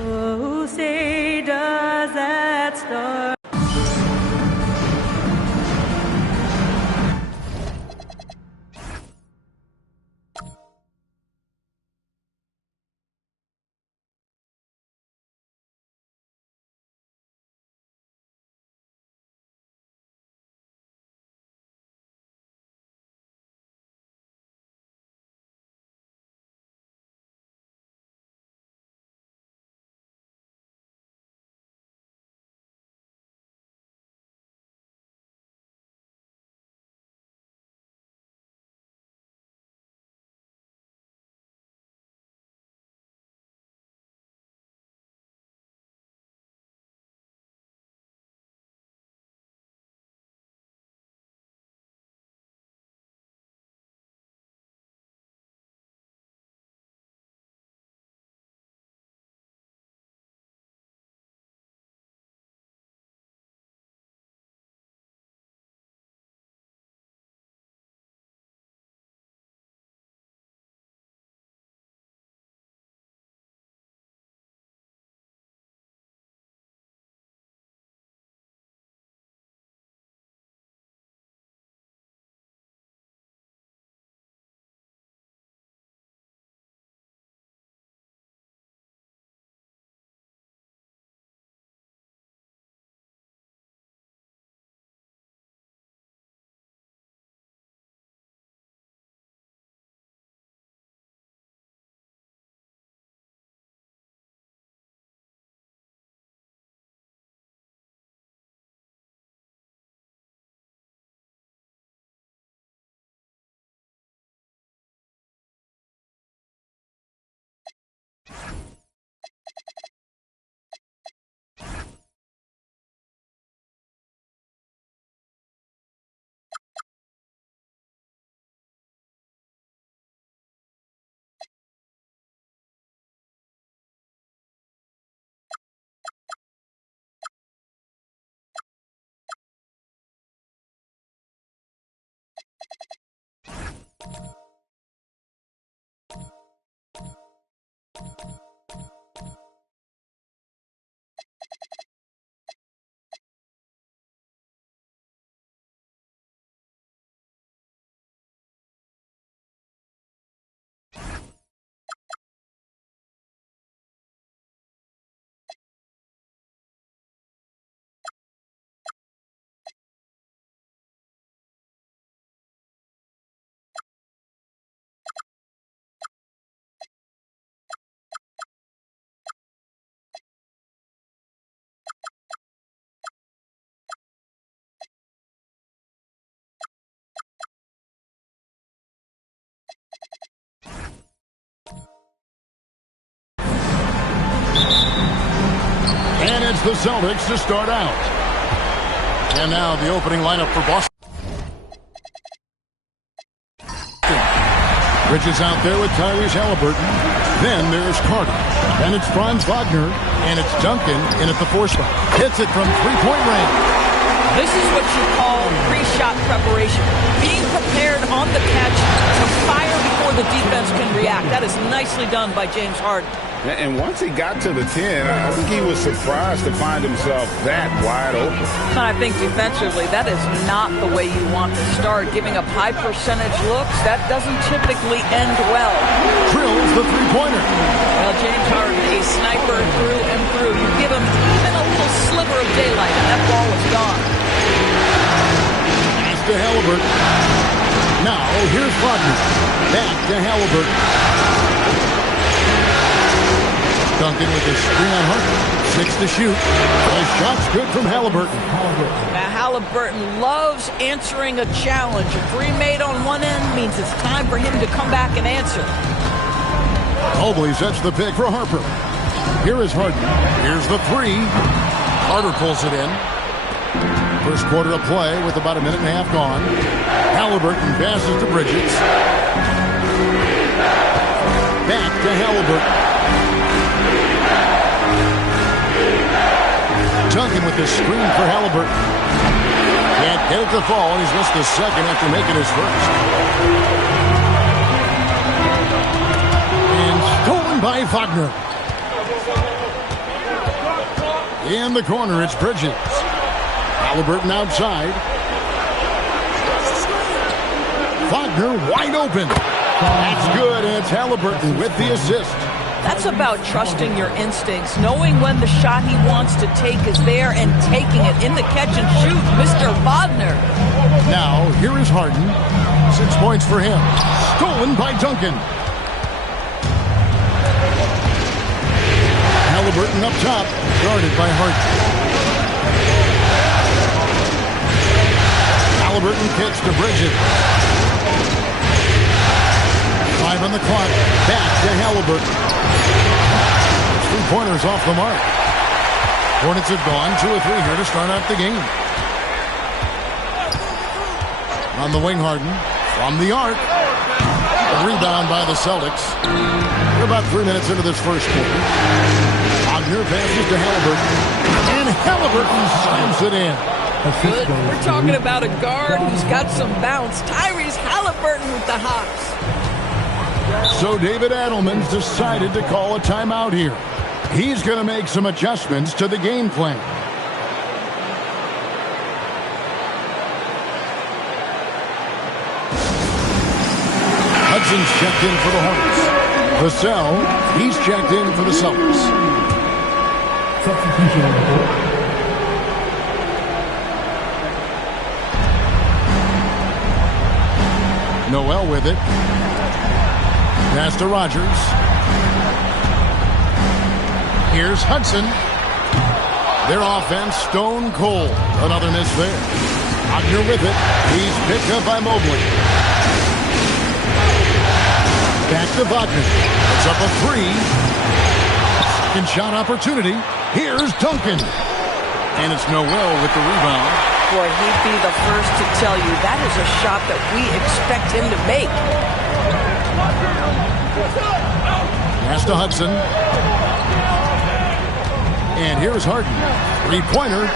Oh, say does that star. And it's the Celtics to start out. And now the opening lineup for Boston. Bridges out there with Tyrese Halliburton. Then there's Carter. Then it's Franz Wagner. And it's Duncan in at the 4 spot. Hits it from three-point range. This is what you call pre-shot preparation. Being prepared on the catch to fire before the defense can react. That is nicely done by James Harden. And once he got to the 10, I think he was surprised to find himself that wide open. And I think defensively, that is not the way you want to start. Giving up high percentage looks, that doesn't typically end well. Drills the three-pointer. Well, James Harden, a sniper through and through. You give him even a little sliver of daylight, and that ball was gone. Pass to Halliburton. Now, here's Wagner. Back to Halliburton. Duncan with his screen on Harden. 6 to shoot. The shot's good from Halliburton. Now, Halliburton loves answering a challenge. A three made on one end means it's time for him to come back and answer. Mobley sets the pick for Harper. Here is Harden. Here's the three. Carter pulls it in. First quarter of play with about a minute and a half gone. Halliburton passes to Bridges. Back to Halliburton. Duncan with the screen for Halliburton. Can't get it to fall, and he's missed the second after making his first. And stolen by Wagner. In the corner, it's Bridges. Halliburton outside. Wagner wide open. That's good, and it's Halliburton with the assist. That's about trusting your instincts, knowing when the shot he wants to take is there and taking it in the catch and shoot, Mr. Wagner. Now, here is Harden. 6 points for him. Stolen by Duncan. Halliburton up top, guarded by Harden. Halliburton kicks to Bridges. 5 on the clock. Back to Halliburton. 3-pointers off the mark. Hornets have gone 2 of 3 here to start out the game. On the wing, Harden. From the arc. A rebound by the Celtics. We're about 3 minutes into this first quarter. Wagner passes to Halliburton. And Halliburton slams it in. Good. We're talking about a guard who's got some bounce. Tyrese Halliburton with the hops. So David Adelman's decided to call a timeout here. He's going to make some adjustments to the game plan. Hudson's checked in for the Hornets. Vassell, he's checked in for the Celtics. Substitution on the court. Noel with it. Pass to Rogers. Here's Hudson. Their offense stone cold. Another miss there. Wagner with it. He's picked up by Mobley. Back to Wagner. It's up a 3. Second shot opportunity. Here's Duncan. And it's Noel with the rebound. Boy, he'd be the first to tell you that is a shot that we expect him to make. Pass to Hudson. And here's Harden. 3-pointer.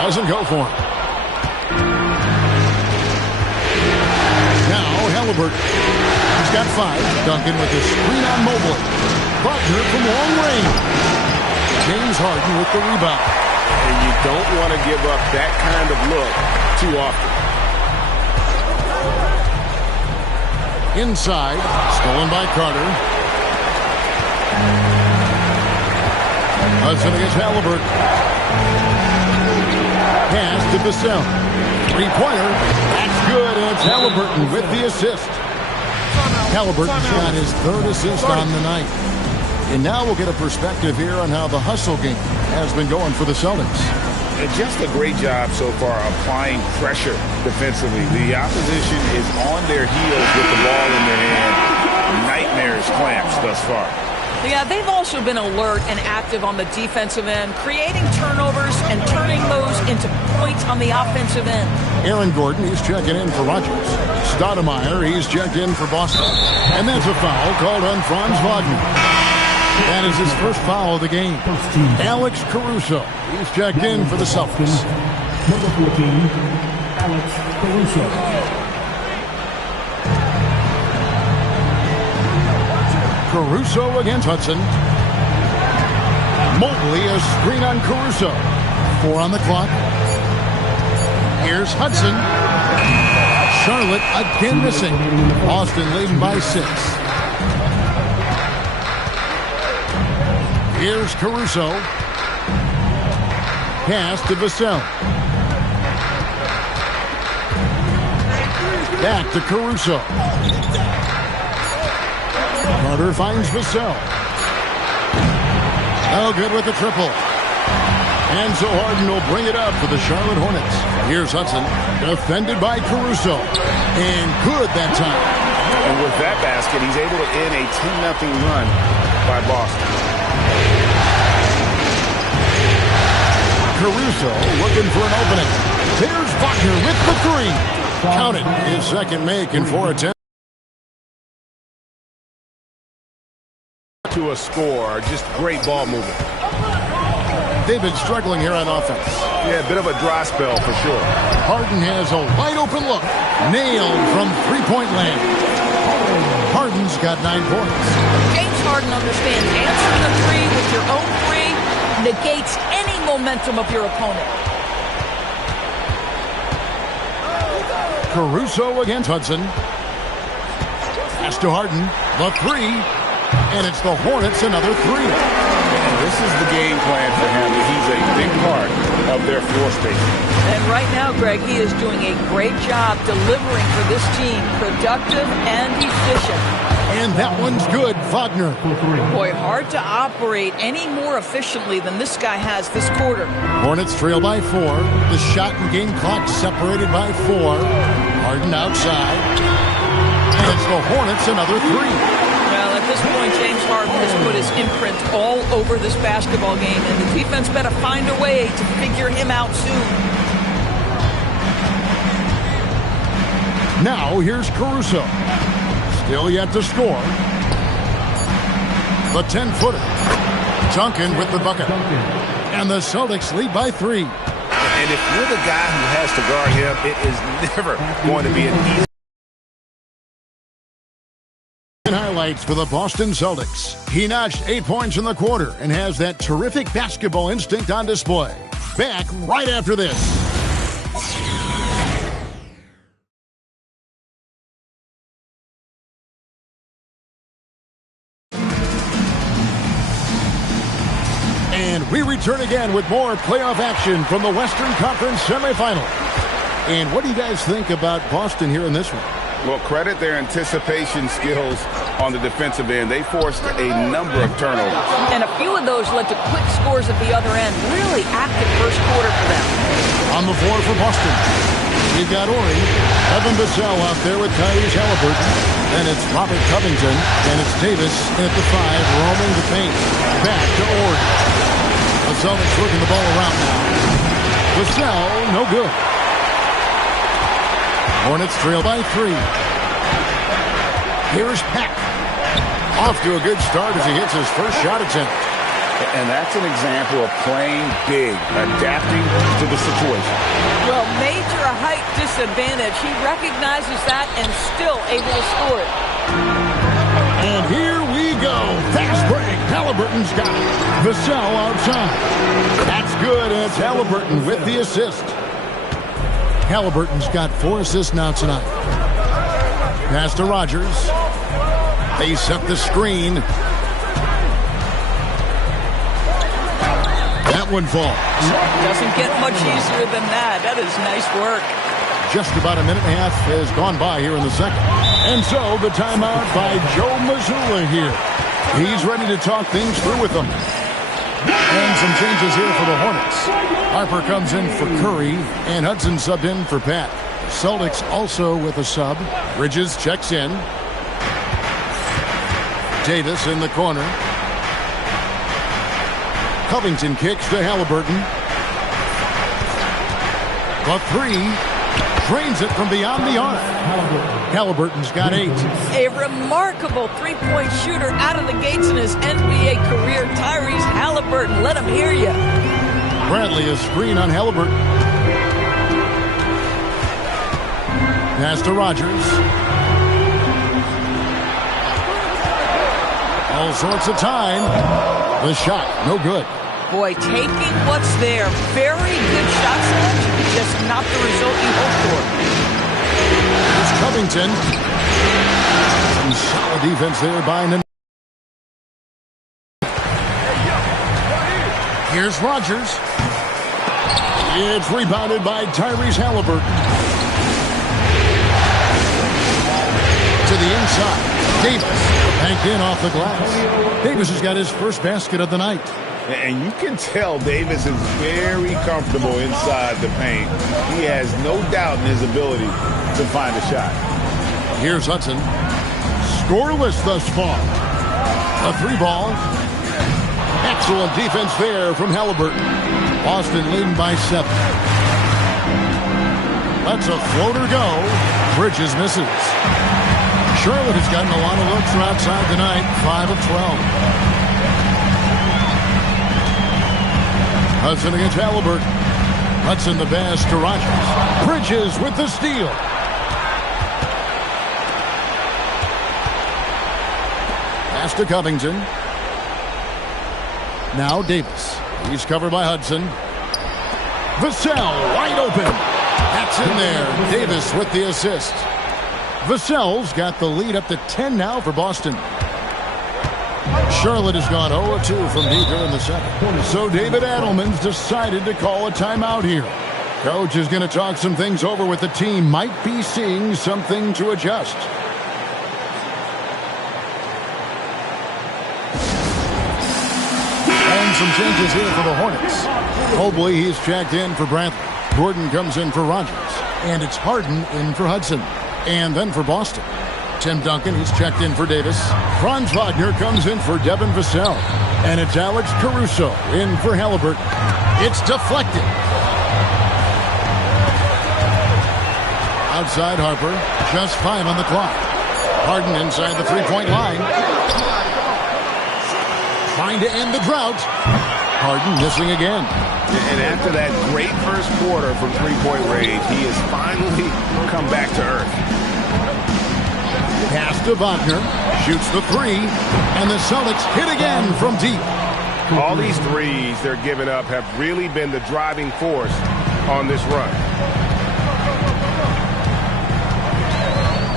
Doesn't go for him. Now Halliburton. He's got 5. Duncan with the screen on Mobley. Wagner from long range. James Harden with the rebound. And you don't want to give up that kind of look too often. Inside, stolen by Carter. Hudson against Halliburton. Pass to Vassell. 3-pointer. That's good, and it's Halliburton with the assist. Halliburton's got his 3rd assist on the night. And now we'll get a perspective here on how the hustle game has been going for the Celtics. And just a great job so far applying pressure defensively. The opposition is on their heels with the ball in their hand. Nightmares clamps thus far. Yeah, they've also been alert and active on the defensive end, creating turnovers and turning those into points on the offensive end. Aaron Gordon, he's checking in for Rogers. Stoudemire, he's checked in for Boston. And that's a foul called on Franz Wagner. That is his first foul of the game. Alex Caruso, he's checked in for the Celtics. Number 14, Alex Caruso. Caruso against Hudson. Mobley, a screen on Caruso. 4 on the clock. Here's Hudson. Charlotte again missing. Boston leading by 6. Here's Caruso. Pass to Vassell. Back to Caruso. Carter finds Vassell. Oh, good with the triple. And so Harden will bring it up for the Charlotte Hornets. Here's Hudson. Defended by Caruso. And good that time. And with that basket, he's able to end a 10-0 run by Boston. Caruso looking for an opening. There's Wagner with the 3. Count it. His second make in 4 attempts. To a score, just great ball movement. They've been struggling here on offense. Yeah, a bit of a dry spell for sure. Harden has a wide open look. Nailed from 3-point land. Harden's got 9 points. James Harden understands answering the 3 with your own 3 negates any momentum of your opponent. Caruso against Hudson. Pass to Harden. The three. And it's the Hornets, another three. And this is the game plan for him. He's a big part of their floor spacing. And right now, Greg, he is doing a great job delivering for this team, productive and efficient. And that one's good, Wagner. Boy, hard to operate any more efficiently than this guy has this quarter. Hornets trail by 4. The shot and game clock separated by 4. Harden outside. And it's the Hornets, another three. Well, at this point, James Harden has put his imprint all over this basketball game, and the defense better find a way to figure him out soon. Now, here's Caruso. Still yet to score. The 10-footer. Duncan with the bucket. And the Celtics lead by 3. And if you're the guy who has to guard him, it is never going to be an easy. Highlights for the Boston Celtics. He notched 8 points in the quarter and has that terrific basketball instinct on display. Back right after this. And we return again with more playoff action from the Western Conference semifinal. And what do you guys think about Boston here in this one? Well, credit their anticipation skills on the defensive end. They forced a number of turnovers. And a few of those led to quick scores at the other end. Really active first quarter for them. On the floor for Boston, we've got Ori, Evan Vassell out there with Tyrese Halliburton. Then it's Robert Covington, and it's Davis at the 5, roaming the paint. Back to Ori. The Celtics working the ball around now. Vassell, no good. Hornets trail by 3. Here's Peck. Off to a good start as he hits his first shot attempt. And that's an example of playing big, adapting to the situation. Well, major height disadvantage. He recognizes that and still able to score it. And here we go. Fast break. Halliburton's got it. Vassell outside. That's good, and it's Halliburton with the assist. Halliburton's got 4 assists now tonight. Pass to Rogers. They set the screen. That one falls. Doesn't get much easier than that. That is nice work. Just about a minute and a half has gone by here in the second. And so the timeout by Joe Mazzulla here. He's ready to talk things through with them. And some changes here for the Hornets. Harper comes in for Curry, and Hudson subbed in for Pat. Celtics also with a sub. Bridges checks in. Davis in the corner. Covington kicks to Halliburton. The 3. Drains it from beyond the arc. Halliburton's got 8. A remarkable three-point shooter out of the gates in his NBA career. Tyrese Halliburton, let him hear you. Bradley a screen on Halliburton. Pass to Rogers. All sorts of time. The shot, no good. Boy, taking what's there. Very good shot selection. Just not the result you hoped for. It's Covington. Some solid defense there by Nan. Here's Rogers. It's rebounded by Tyrese Halliburton. To the inside. Davis banked in off the glass. Davis has got his first basket of the night. And you can tell Davis is very comfortable inside the paint. He has no doubt in his ability to find a shot. Here's Hudson. Scoreless thus far. A 3 ball. Excellent defense there from Halliburton. Boston leading by 7. Lets a floater go. Bridges misses. Charlotte has gotten a lot of looks from outside tonight. 5 of 12. Hudson against Halliburton. Hudson the pass to Rogers. Bridges with the steal. Pass to Covington. Now Davis. He's covered by Hudson. Vassell wide open. That's in there. Davis with the assist. Vassell's got the lead up to 10 now for Boston. Charlotte has gone 0-2 from deep here in the second. So David Adelman's decided to call a timeout here. Coach is going to talk some things over with the team. Might be seeing something to adjust. And some changes here for the Hornets. Mobley, he's checked in for Bradley. Gordon comes in for Rogers. And it's Harden in for Hudson. And then for Boston, Tim Duncan, he's checked in for Davis. Franz Wagner comes in for Devin Vassell. And it's Alex Caruso in for Halliburton. It's deflected. Outside Harper, just 5 on the clock. Harden inside the three-point line. Trying to end the drought. Harden missing again. And after that great first quarter from three-point range, he has finally come back to earth. Pass to Wagner. Shoots the three. And the Celtics hit again from deep. All these threes they're giving up have really been the driving force on this run.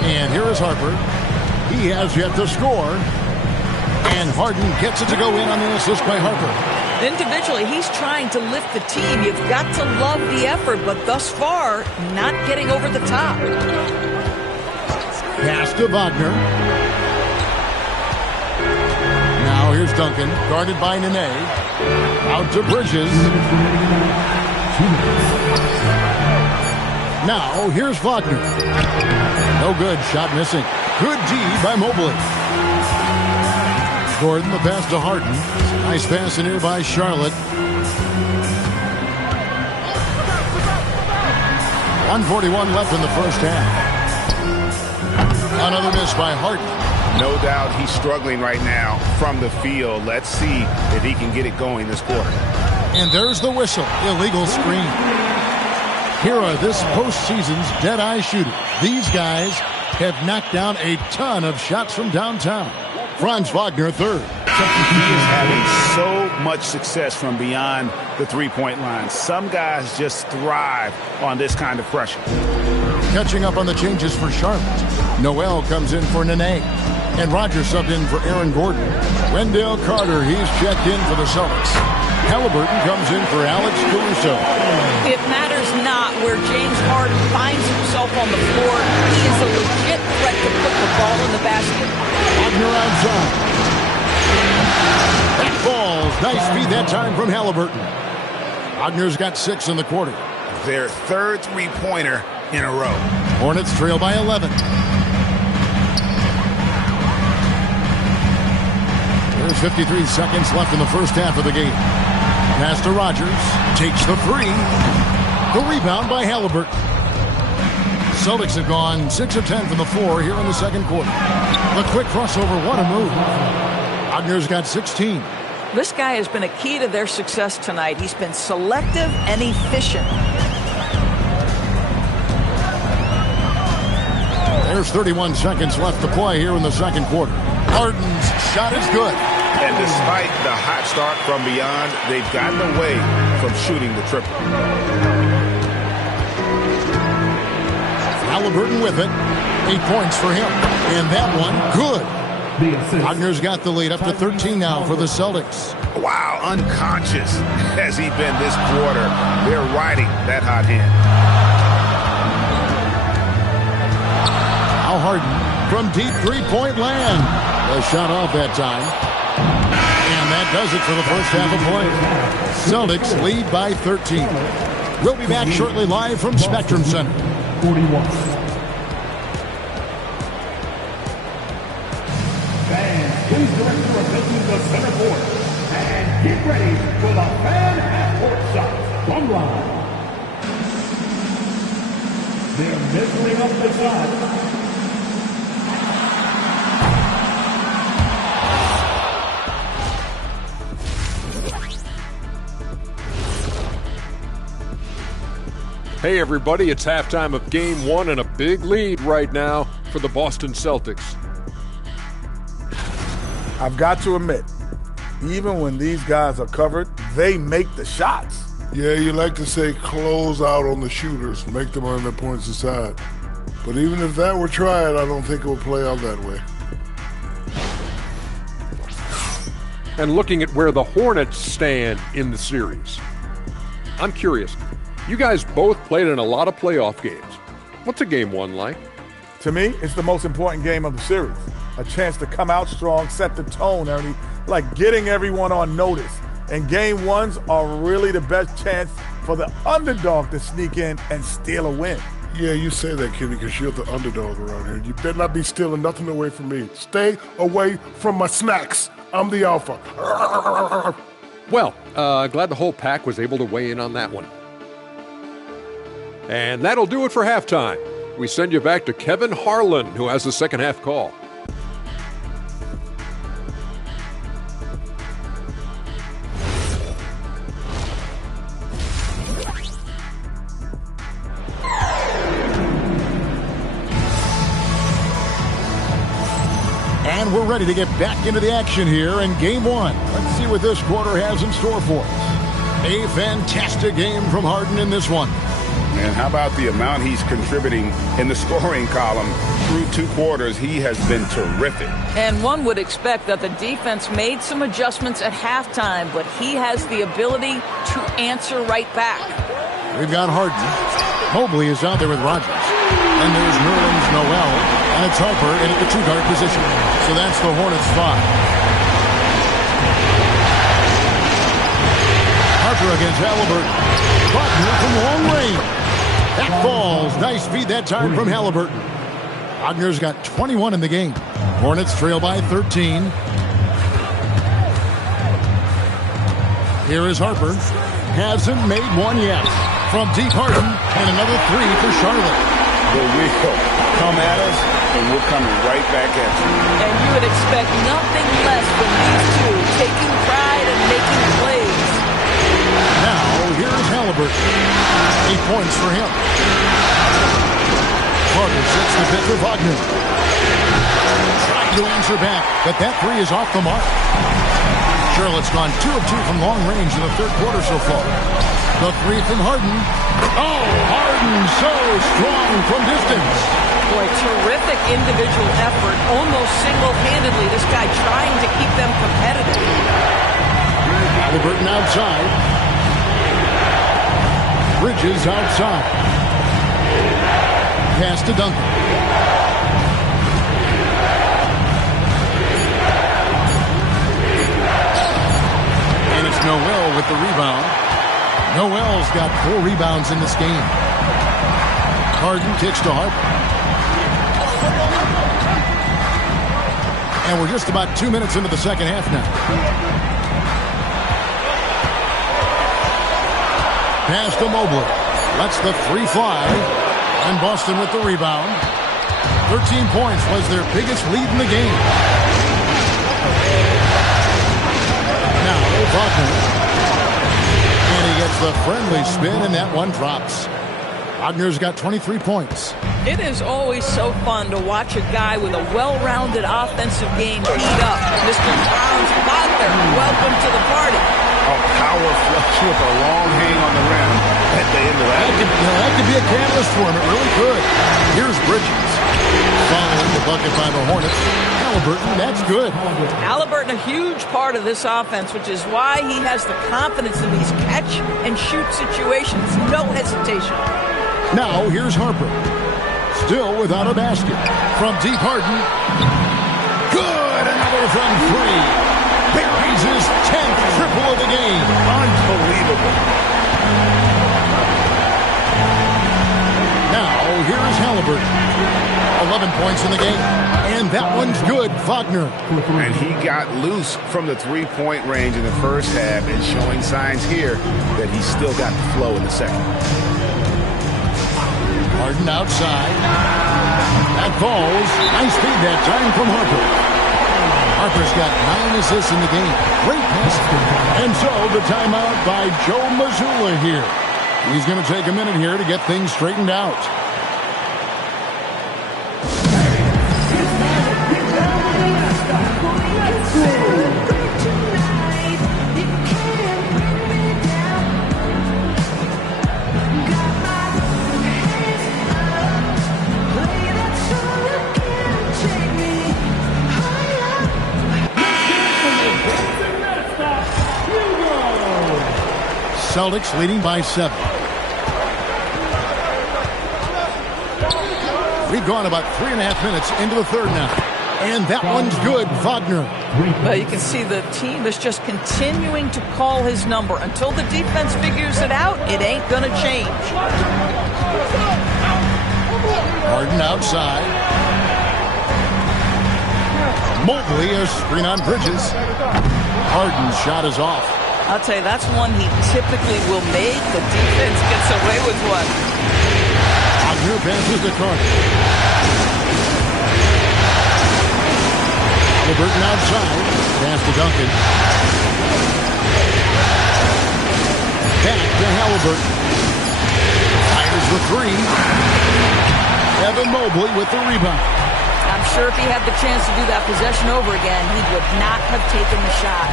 And here is Harper. He has yet to score. And Harden gets it to go in on the assist by Harper. Individually, he's trying to lift the team. You've got to love the effort, but thus far, not getting over the top. Pass to Wagner. Now here's Duncan, guarded by Nene. Out to Bridges. Now here's Wagner. No good, shot missing. Good D by Mobley. Gordon, the pass to Harden. Nice pass in here by Charlotte. 1:41 left in the first half. Another miss by Harden. No doubt he's struggling right now from the field. Let's see if he can get it going this quarter. And there's the whistle. Illegal screen. Here are this postseason's dead-eye shooters. These guys have knocked down a ton of shots from downtown. Franz Wagner, third. He is having so much success from beyond the three-point line. Some guys just thrive on this kind of pressure. Catching up on the changes for Charlotte. Noel comes in for Nene. And Rogers subbed in for Aaron Gordon. Wendell Carter, he's checked in for the Celtics. Halliburton comes in for Alex Caruso. It matters not where James Harden finds himself on the floor. He is a legit threat to put the ball in the basket. Wagner outside. That falls. Nice feed that time from Halliburton. Wagner's got 6 in the quarter. Their third three-pointer in a row. Hornets trail by 11. There's 53 seconds left in the first half of the game. Pass to Rogers. Takes the three. The rebound by Halliburton. Celtics have gone 6 of 10 from the floor here in the second quarter. The quick crossover, what a move. Wagner's got 16. This guy has been a key to their success tonight. He's been selective and efficient. There's 31 seconds left to play here in the second quarter. Harden's shot is good. And despite the hot start from beyond, they've gotten away from shooting the triple. Halliburton with it. 8 points for him. And that one, good. Wagner's got the lead up to 13 now for the Celtics. Wow, unconscious has he been this quarter. They're riding that hot hand. Now Harden from deep three-point land. The shot off that time. And that does it for the first half of play. Celtics lead by 13. We'll be back shortly live from Spectrum Center. 41. Fans, please direct your attention to center court. And get ready for the fan half-court shot. One line. They're measuring up the shot. Hey everybody, it's halftime of Game 1 and a big lead right now for the Boston Celtics. I've got to admit, Even when these guys are covered, they make the shots. Yeah, you like to say close out on the shooters, make them earn their points aside. But even if that were tried, I don't think it will play out that way. And looking at where the Hornets stand in the series, I'm curious. You guys both played in a lot of playoff games. What's a game one like? To me, it's the most important game of the series. A chance to come out strong, set the tone, Ernie, like getting everyone on notice. And game ones are really the best chance for the underdog to sneak in and steal a win. Yeah, you say that, Kenny, because you're the underdog around here. You better not be stealing nothing away from me. Stay away from my snacks. I'm the alpha. Well, glad the whole pack was able to weigh in on that one. And that'll do it for halftime. We send you back to Kevin Harlan, who has the second half call. And we're ready to get back into the action here in game one. Let's see what this quarter has in store for us. A fantastic game from Harden in this one. And how about the amount he's contributing in the scoring column through 2 quarters? He has been terrific. And one would expect that the defense made some adjustments at halftime, but he has the ability to answer right back. We've got Harden. Mobley is out there with Rogers. And there's Nerlens Noel. And it's Harper in at the 2-guard position. So that's the Hornets 5. Harper against Halliburton. Wagner from long range. That falls. Nice feed that time from Halliburton. Wagner's got 21 in the game. Hornets trail by 13. Here is Harper. Hasn't made one yet. From deep Harden. And another 3 for Charlotte. The wheel come at us, and we're coming right back at you. And you would expect nothing less from these two, taking pride and making plays. Now, here's Halliburton. 8 points for him. Carter sets the pick for Wagner. Trying to answer back, but that 3 is off the mark. Charlotte's gone 2 of 2 from long range in the third quarter so far. The 3 from Harden. Oh, Harden so strong from distance. Boy, terrific individual effort, almost single-handedly. This guy trying to keep them competitive. Halliburton outside. Bridges outside. Pass to Duncan. And it's Noel with the rebound. Noel's got 4 rebounds in this game. Harden kicks to Harper. And we're just about 2 minutes into the second half now. Pass to Mobley. Lets the 3 fly. And Boston with the rebound. 13 points was their biggest lead in the game. Now, Wagner. And he gets the friendly spin, and that one drops. Wagner's got 23 points. It is always so fun to watch a guy with a well-rounded offensive game heat up. Mr. Franz Wagner, welcome to the party. A power flush with a long hang on the rim at the end of that. That could be a catalyst for him. It really could. Here's Bridges. Following the bucket by the Hornets. Halliburton, that's good. Halliburton, a huge part of this offense, which is why he has the confidence in these catch-and-shoot situations. No hesitation. Now, here's Harper. Still without a basket. From deep Harden. Good! Another from 3. Buries his 10th triple of the game. Unbelievable. Now, here's Halliburton. 11 points in the game. And that one's good, Wagner. And he got loose from the 3-point range in the first half and showing signs here that he's still got the flow in the second. Harden outside. That falls. Nice feed that time from Harper. Harper's got 9 assists in the game. Great pass. And so the timeout by Joe Mazzulla here. He's going to take a minute here to get things straightened out. Celtics leading by 7. We've gone about 3.5 minutes into the third now. And that one's good, Wagner. Well, you can see the team is just continuing to call his number. Until the defense figures it out, it ain't going to change. Harden outside. Mobley, a screen on Bridges. Harden's shot is off. I'll tell you, that's one he typically will make. The defense gets away with one. Wagner passes to Carter. Halliburton outside. Pass to Duncan. Back to Halliburton. Fires the three. Evan Mobley with the rebound. I'm sure if he had the chance to do that possession over again, he would not have taken the shot.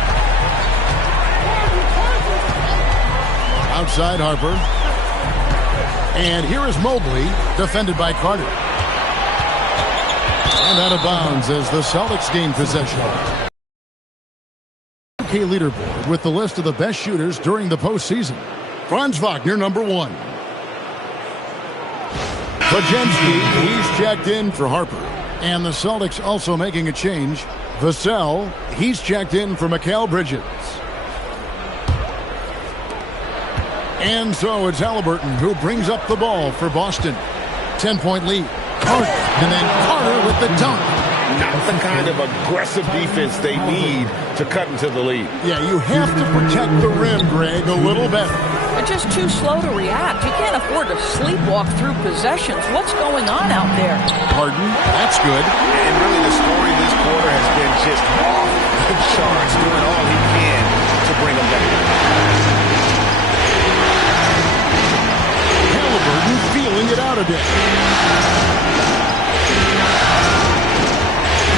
Outside Harper. And here is Mobley, defended by Carter. And out of bounds as the Celtics gain possession. OK leaderboard with the list of the best shooters during the postseason. Franz Wagner, number 1. Pajemski, he's checked in for Harper. And the Celtics also making a change. Vassell, he's checked in for Mikal Bridges. And so it's Halliburton who brings up the ball for Boston. 10-point lead. Carter, and then Carter with the dunk. Not the kind of aggressive defense they need to cut into the lead. Yeah, you have to protect the rim, Greg, a little better. They're just too slow to react. You can't afford to sleepwalk through possessions. What's going on out there? Harden, that's good. And really the story this quarter has been just off the charts, doing all he can to bring them back. Halliburton feeling it out a bit.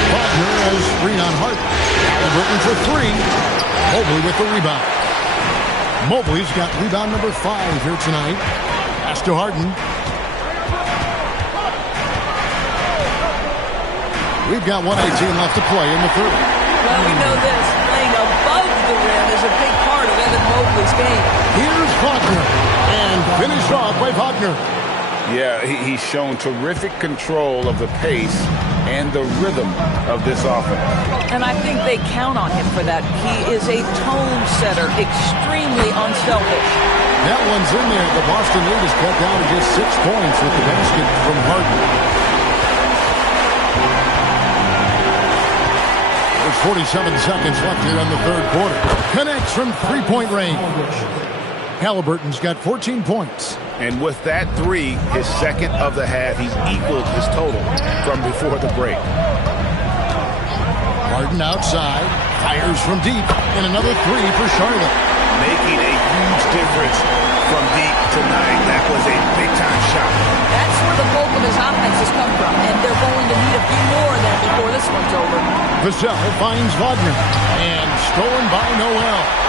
Wagner has screen on Harden. Halliburton for 3. Mobley with the rebound. Mobley's got rebound number 5 here tonight. Pass to Harden. We've got 1:18 left to play in the third. Well, we know this. Playing above the rim is a big part of Evan Mobley's game. Here's Wagner. And finished off by Wagner. Yeah, he's shown terrific control of the pace and the rhythm of this offense. And I think they count on him for that. He is a tone setter, extremely unselfish. That one's in there. The Boston lead is cut down to just 6 points with the basket from Harden. There's 47 seconds left here in the third quarter. Connects from three-point range. Halliburton's got 14 points. And with that 3, his second of the half, he's equaled his total from before the break. Harden outside, fires from deep, and another 3 for Charlotte. Making a huge difference from deep tonight. That was a big-time shot. That's where the bulk of his offense has come from, and they're going to need a few more than before this one's over. Vassell finds Wagner, and stolen by Noel.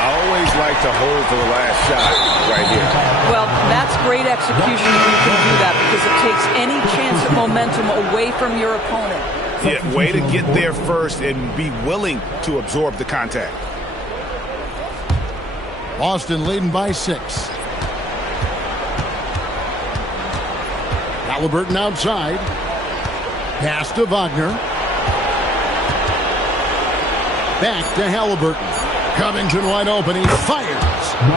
I always like to hold for the last shot right here. Well, that's great execution if you can do that, because it takes any chance of momentum away from your opponent. Yeah, way to get there first and be willing to absorb the contact. Boston leading by 6. Halliburton outside. Pass to Wagner. Back to Halliburton. Covington wide open. He fires.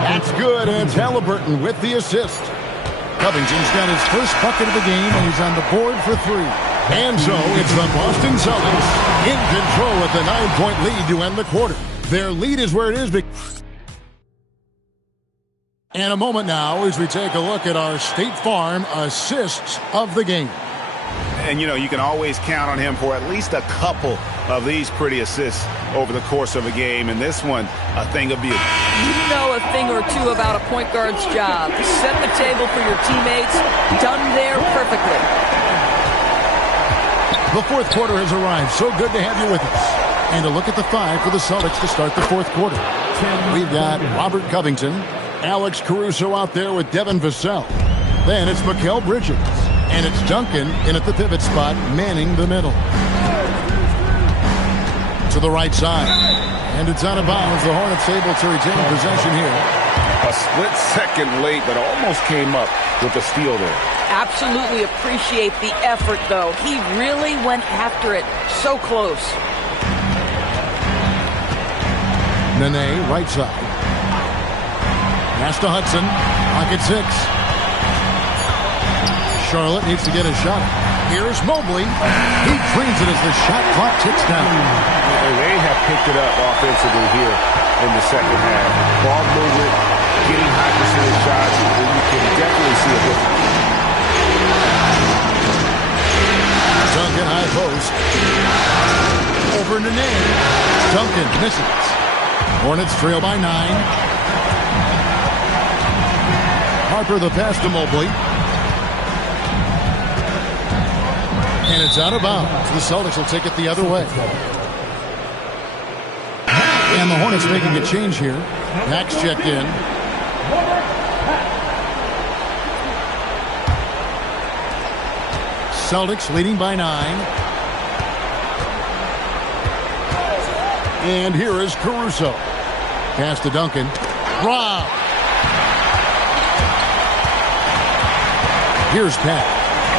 That's good. And it's Halliburton with the assist. Covington's got his first bucket of the game, and he's on the board for 3. And so it's the Boston Celtics in control with a 9-point lead to end the quarter. Their lead is where it is. And a moment now as we take a look at our State Farm assists of the game. And, you know, you can always count on him for at least a couple of these pretty assists over the course of a game. And this one, a thing of beauty. You know a thing or two about a point guard's job. Set the table for your teammates. Done there perfectly. The fourth quarter has arrived. So good to have you with us. And a look at the 5 for the Celtics to start the fourth quarter. We've got Robert Covington, Alex Caruso out there with Devin Vassell. Then it's Mikal Bridges. And it's Duncan in at the pivot spot, manning the middle. to the right side. And it's out of bounds. The Hornets able to retain possession here. A split second late, but almost came up with a steal there. Absolutely appreciate the effort, though. He really went after it. So close. Nene, right side. Pass to Hudson. Pocket 6. Charlotte needs to get a shot. Here's Mobley. He drains it as the shot clock ticks down. They have picked it up offensively here in the second half. Ball movement, getting high percentage shots, and you can definitely see a difference. Duncan high post. Over Nene. Duncan misses. Hornets trail by 9. Harper the pass to Mobley. And it's out of bounds. The Celtics will take it the other way. And the Hornets making a change here. Max checked in. Celtics leading by 9. And here is Caruso. Pass to Duncan. Rob. Here's Pat.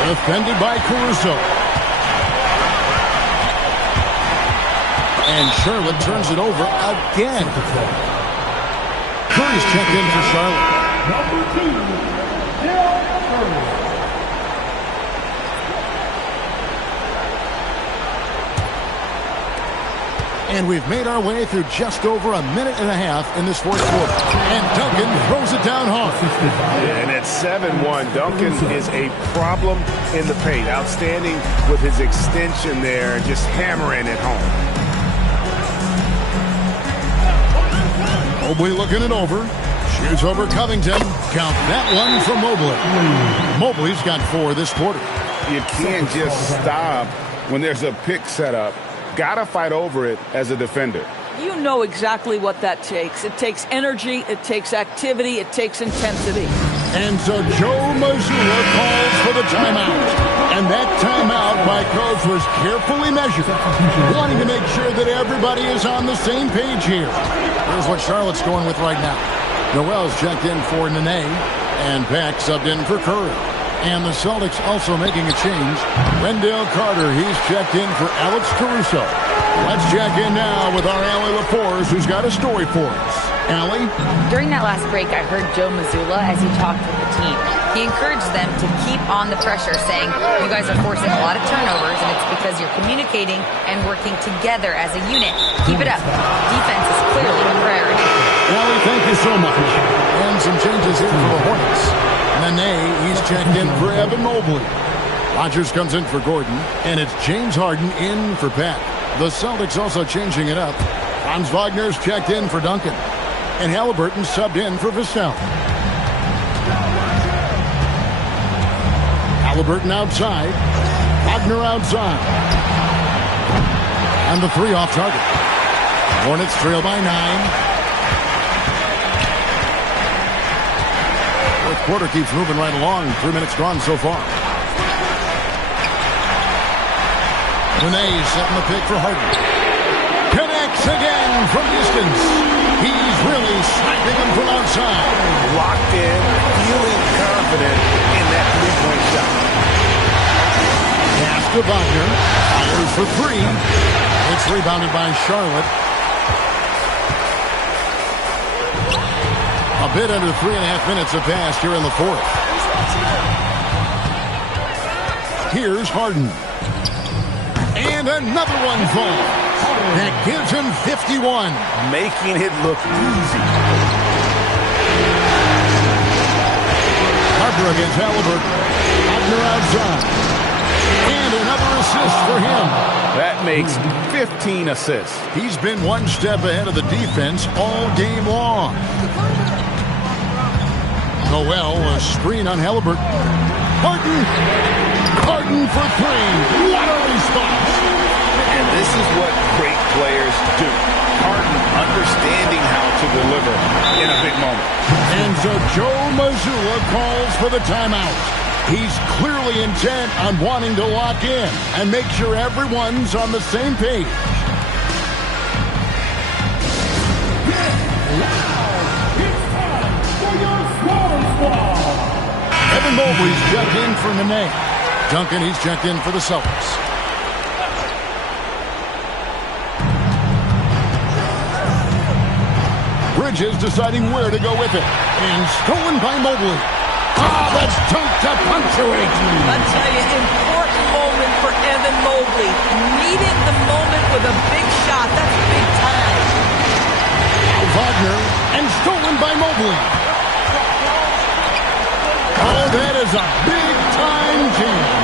Defended by Caruso. And Charlotte turns it over again. Curry's checked in for Charlotte. Number 2, Curry. And we've made our way through just over a minute and a half in this fourth quarter. And Duncan throws it down hard. And at 7-1, Duncan is a problem in the paint. Outstanding with his extension there, just hammering it home. Mobley looking it over. Shoots over Covington. Count that one from Mobley. Mobley's got 4 this quarter. You can't just stop when there's a pick set up. Gotta fight over it as a defender. You know exactly what that takes. It takes energy, it takes activity, it takes intensity. And so Joe Mazzulla calls for the timeout. And that timeout by coach was carefully measured, wanting to make sure that everybody is on the same page here. Here's what Charlotte's going with right now. Noel's checked in for Nene, and Pack subbed in for Curry. And the Celtics also making a change. Wendell Carter, he's checked in for Alex Caruso. Let's check in now with our Allie LaForce, who's got a story for us. Allie? During that last break, I heard Joe Mazzulla as he talked with the team. He encouraged them to keep on the pressure, saying, you guys are forcing a lot of turnovers, and it's because you're communicating and working together as a unit. Keep it up. Defense is clearly a priority. Allie, thank you so much. And some changes here for the Hornets. Nene, he's checked in for Evan Mobley. Rodgers comes in for Gordon, and it's James Harden in for Pat. The Celtics also changing it up. Franz Wagner's checked in for Duncan, and Halliburton subbed in for Vistel. Halliburton outside, Wagner outside. And the 3 off target. Hornets trail by 9. Fourth quarter keeps moving right along. 3 minutes gone so far. Nene setting the pick for Harden. Connects again from distance. He's really sniping him from outside. Locked in, feeling confident in that three-point shot. Pass to Wagner. Fires for 3. It's rebounded by Charlotte. A bit under 3.5 minutes have passed here in the fourth. Here's Harden. And another one falls. That gives him 51. Making it look easy. Harper against Halliburton. Wagner outside. And another assist for him. That makes 15 assists. He's been one step ahead of the defense all game long. Noel, a screen on Halliburton. Harden for 3. What a response. And this is what great players do. Harden understanding how to deliver in a big moment. And so Joe Mazzulla calls for the timeout. He's clearly intent on wanting to lock in and make sure everyone's on the same page. Evan Mobley's checked in for Nene. Duncan, he's checked in for the Celtics. Bridges deciding where to go with it. And stolen by Mobley. Ah, that's dunked to punctuate. I tell you, important moment for Evan Mobley. Needing the moment with a big shot. That's big time. Now Wagner, and stolen by Mobley. Oh, that is a big-time jam.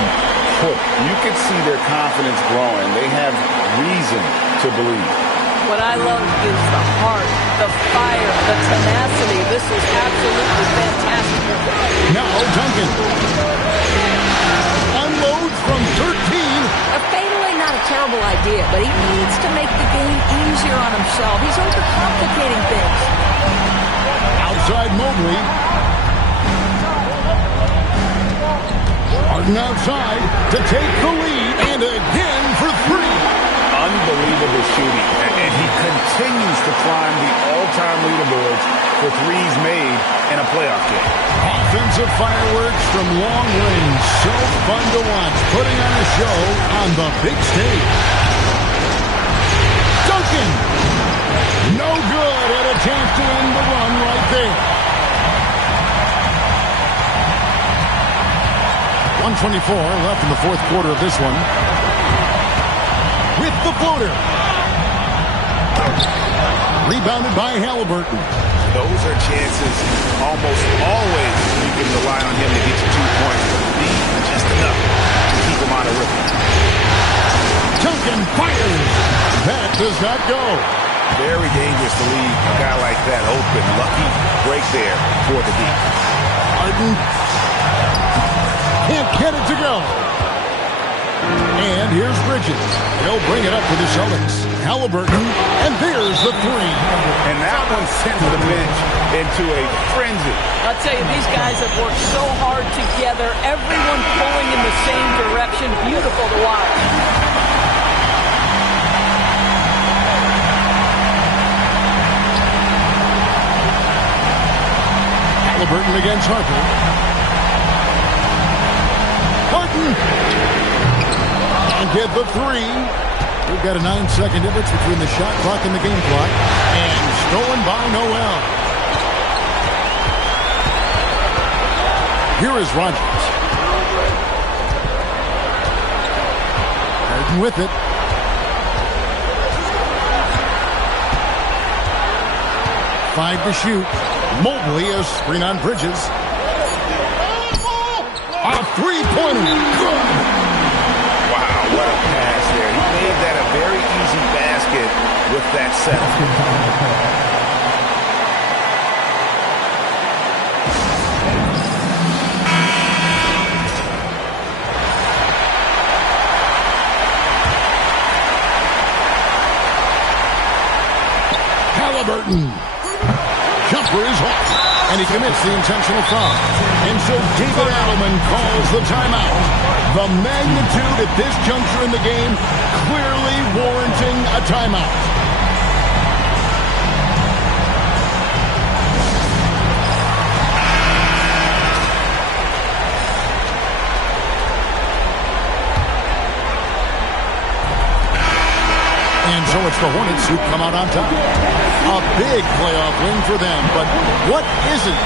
You can see their confidence growing. They have reason to believe. What I love is the heart, the fire, the tenacity. This is absolutely fantastic. Now Duncan. Unloads from 13. Fatally not a terrible idea, but he needs to make the game easier on himself. He's overcomplicating things. Outside Mobley. Harden outside to take the lead, and again for three. Unbelievable shooting, and he continues to climb the all-time leaderboards for threes made in a playoff game. Offensive fireworks from long range, so fun to watch, putting on a show on the big stage. Duncan, no good, and a chance to end the run right there. 1:24 left in the fourth quarter of this one. With the floater. Rebounded by Halliburton. Those are chances almost always you can rely on him to get you 2 points, but need just enough to keep him out of rhythm. Duncan fires. That does not go. Very dangerous to leave a guy like that open. Lucky break there for the deep. Harden can't get it to go. And here's Bridges. He'll bring it up for the Celtics. Halliburton, and there's the three. And that one sends the bench into a frenzy. I'll tell you, these guys have worked so hard together. Everyone pulling in the same direction. Beautiful to watch. Halliburton against Harper. Harden. And get the three. We've got a 9-second difference between the shot clock and the game clock. And stolen by Noel. Here is Rodgers. Harden with it. Five to shoot. Mobley, a screen on Bridges. A three-pointer. Good. Wow, what a pass there. He made that a very easy basket with that setup. Halliburton. Jumper is off, and he commits the intentional foul. And so David Adelman calls the timeout. The magnitude at this juncture in the game clearly warranting a timeout. And so it's the Hornets who come out on top. A big playoff win for them, but what isn't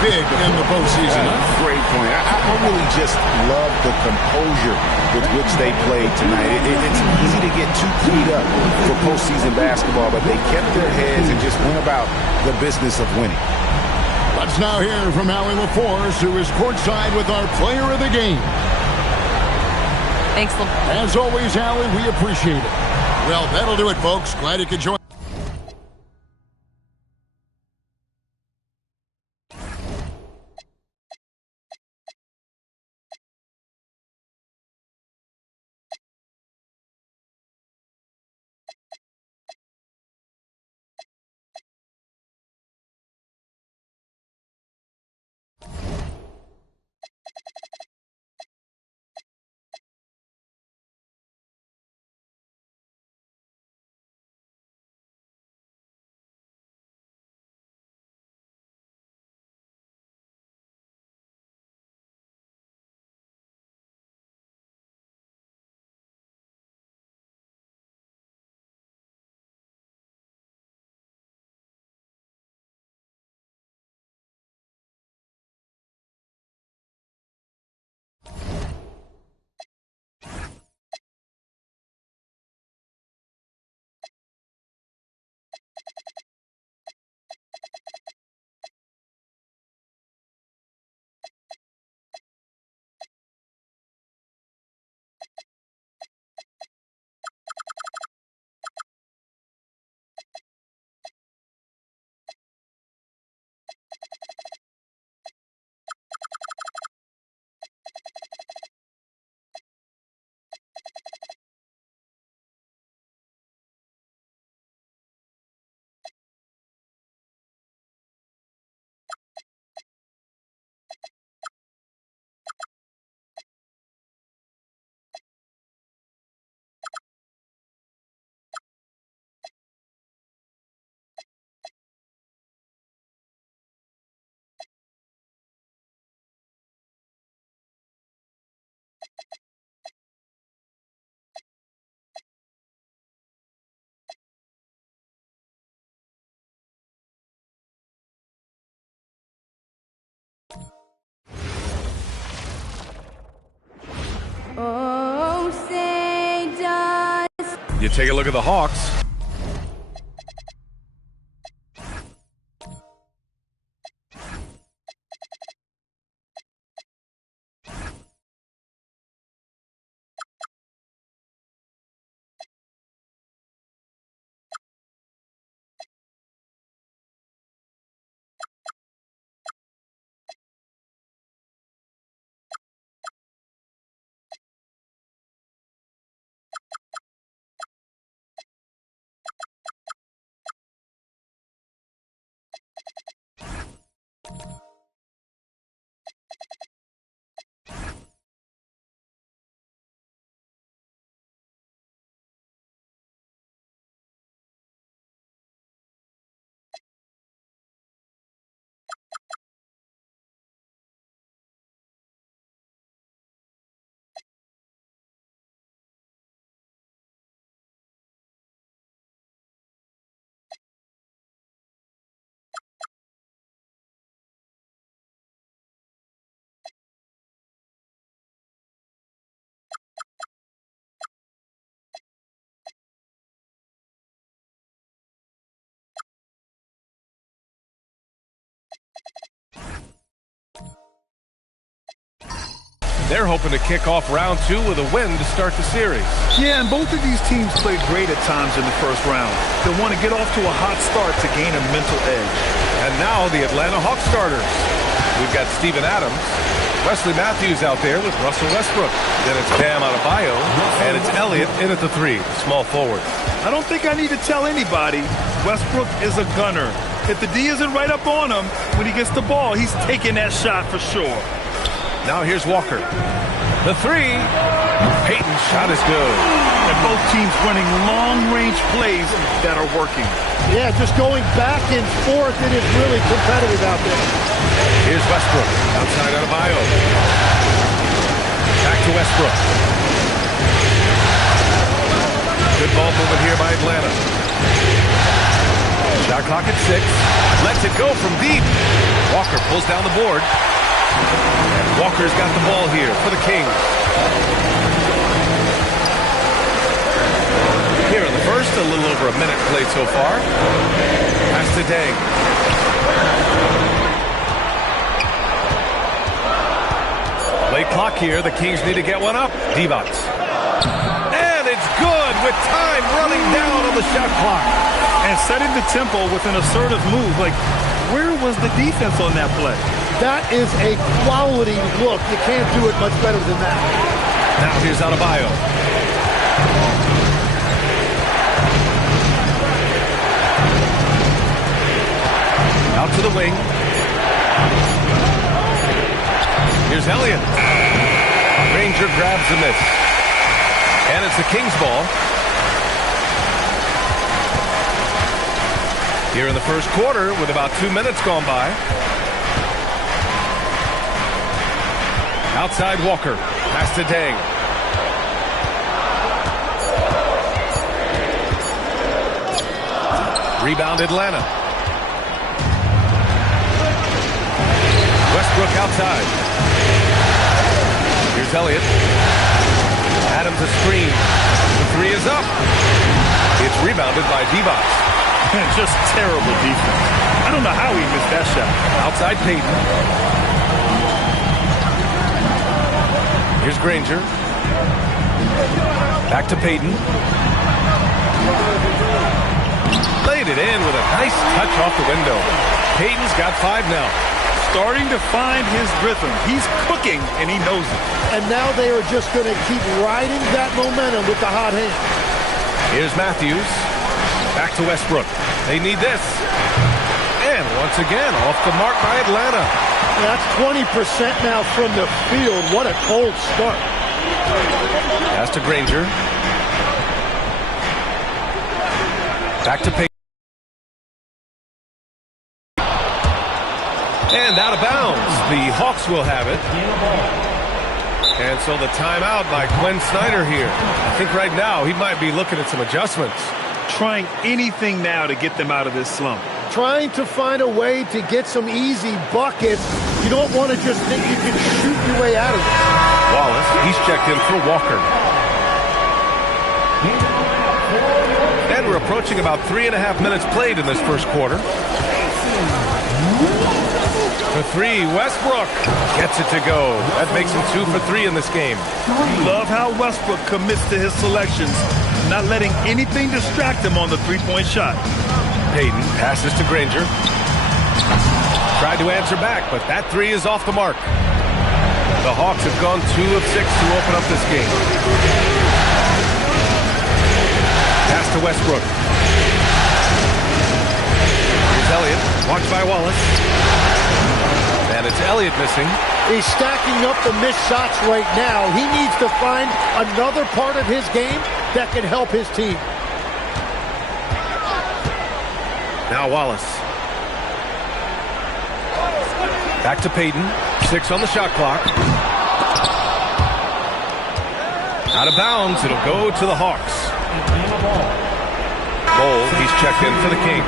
big in the postseason? Great point. I really just love the composure with which they played tonight. It's easy to get too keyed up for postseason basketball, but they kept their heads and just went about the business of winning. Let's now hear from Allie LaForce, who is courtside with our player of the game. Thanks, LaForce. As always, Allie, we appreciate it. Well, that'll do it, folks. Glad you could join. Oh, say does. You take a look at the Hawks. They're hoping to kick off round 2 with a win to start the series. Yeah, and both of these teams played great at times in the first round. They'll want to get off to a hot start to gain a mental edge. And now the Atlanta Hawks starters. We've got Steven Adams, Wesley Matthews out there with Russell Westbrook. Then it's Bam Adebayo, and it's Elliott in at the 3, small forward. I don't think I need to tell anybody Westbrook is a gunner. If the D isn't right up on him, when he gets the ball, he's taking that shot for sure. Now here's Walker. The 3. Peyton's shot is good. And both teams running long-range plays that are working. Yeah, just going back and forth. It is really competitive out there. Here's Westbrook. Outside Adebayo. Back to Westbrook. Good ball movement here by Atlanta. Shot clock at 6. Lets it go from deep. Walker pulls down the board. And Walker's got the ball here for the Kings. Here in the first, a little over a minute played so far. Pass to Deng. Late clock here. The Kings need to get one up. Divac. And it's good with time running down on the shot clock. And setting the tempo with an assertive move. Like, where was the defense on that play? That is a quality look. You can't do it much better than that. Now here's Adebayo. Out to the wing. Here's Elliott. Granger grabs the miss. And it's the Kings ball. Here in the first quarter with about 2 minutes gone by. Outside Walker. Pass to Deng. Rebound Atlanta. Westbrook outside. Here's Elliott. Adams a screen. The 3 is up. It's rebounded by Divac. Just terrible defense. I don't know how he missed that shot. Outside Peyton. Here's Granger. Back to Peyton. Laid it in with a nice touch off the window. Peyton's got 5 now. Starting to find his rhythm. He's cooking, and he knows it. And now they are just going to keep riding that momentum with the hot hand. Here's Matthews. Back to Westbrook. They need this. And once again, off the mark by Atlanta. That's 20% now from the field. What a cold start. Pass to Granger. Back to Peyton. And out of bounds. The Hawks will have it. And so the timeout by Quinn Snyder here. I think right now he might be looking at some adjustments. Trying anything now to get them out of this slump. Trying to find a way to get some easy buckets. You don't want to just think you can shoot your way out of it. Wallace, he's checked in for Walker. And we're approaching about 3.5 minutes played in this first quarter. For three, Westbrook gets it to go. That makes him 2 for 3 in this game. Love how Westbrook commits to his selections, not letting anything distract him on the three-point shot. Payton passes to Granger. Tried to answer back, but that three is off the mark. The Hawks have gone 2 of 6 to open up this game. Pass to Westbrook. Here's Elliott, watched by Wallace. And it's Elliott missing. He's stacking up the missed shots right now. He needs to find another part of his game that can help his team. Now Wallace. Back to Payton. 6 on the shot clock. Out of bounds. It'll go to the Hawks. Bol, he's checked in for the Kings.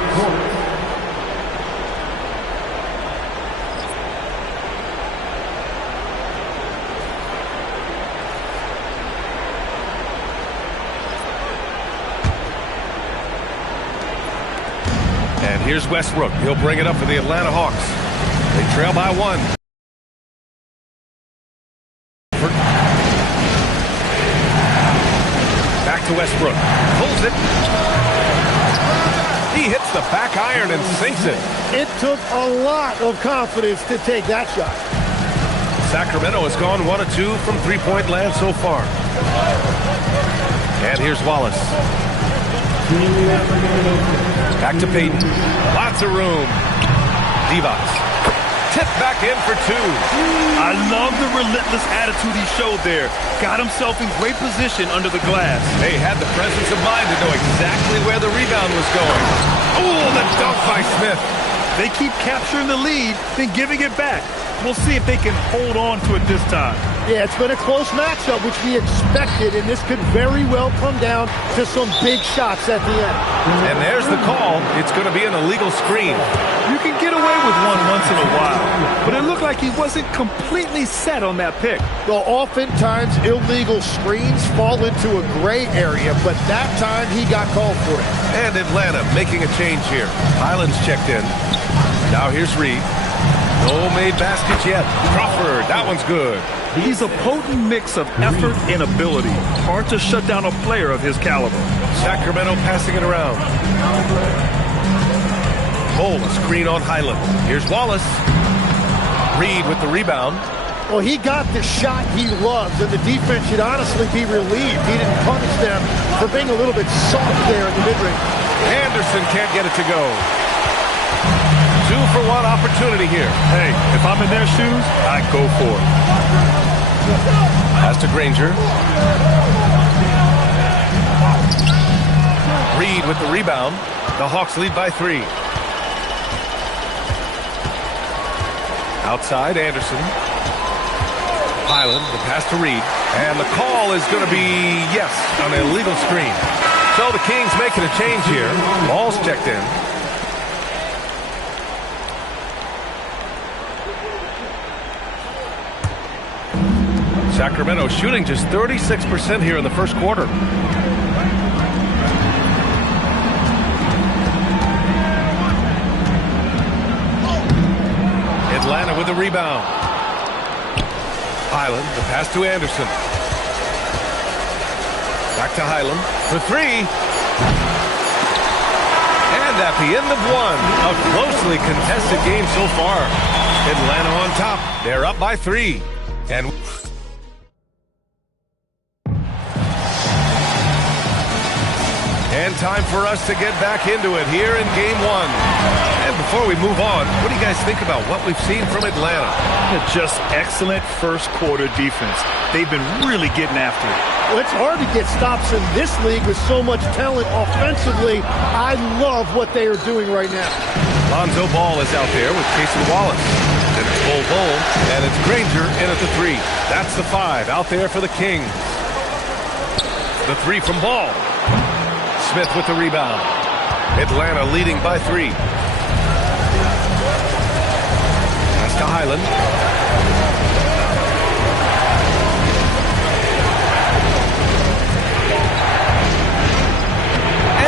And here's Westbrook. He'll bring it up for the Atlanta Hawks. They trail by 1. Back to Westbrook. Pulls it. He hits the back iron and sinks it. It took a lot of confidence to take that shot. Sacramento has gone 1 of 2 from three-point land so far. And here's Wallace. Back to Payton. Lots of room. Divac. Tipped back in for 2. I love the relentless attitude he showed there. Got himself in great position under the glass. They had the presence of mind to know exactly where the rebound was going. Oh, the dunk by Smith. They keep capturing the lead, then giving it back. We'll see if they can hold on to it this time. Yeah, it's been a close matchup, which we expected, and this could very well come down to some big shots at the end. And there's the call. It's going to be an illegal screen. You can get away with one once in a while, but it looked like he wasn't completely set on that pick. Well, oftentimes illegal screens fall into a gray area, but that time he got called for it. And Atlanta making a change here. Highland's checked in. Now here's Reed. No made baskets yet. Crawford, that one's good. He's a potent mix of effort and ability. Hard to shut down a player of his caliber. Sacramento passing it around. Bol, a screen on Highland. Here's Wallace. Reed with the rebound. Well, he got the shot he loves, and the defense should honestly be relieved. He didn't punish them for being a little bit soft there in the mid-range. Anderson can't get it to go. 2-for-1 opportunity here. Hey, if I'm in their shoes, I'd go for it. Pass to Granger. Reed with the rebound. The Hawks lead by 3. Outside, Anderson. Highland, the pass to Reed. And the call is going to be, yes, an illegal screen. So the Kings making a change here. Ball's checked in. Sacramento shooting just 36% here in the first quarter. Atlanta with the rebound. Highland, the pass to Anderson. Back to Highland for 3. And at the end of 1, a closely contested game so far. Atlanta on top. They're up by 3. And time for us to get back into it here in Game 1. And before we move on, what do you guys think about what we've seen from Atlanta? Just excellent first quarter defense. They've been really getting after it. Well, it's hard to get stops in this league with so much talent offensively. I love what they are doing right now. Lonzo Ball is out there with Casey Wallace. Then it's Bol, and it's Granger in at the 3. That's the 5 out there for the Kings. The 3 from Ball. Smith with the rebound. Atlanta leading by 3. Pass to Highland.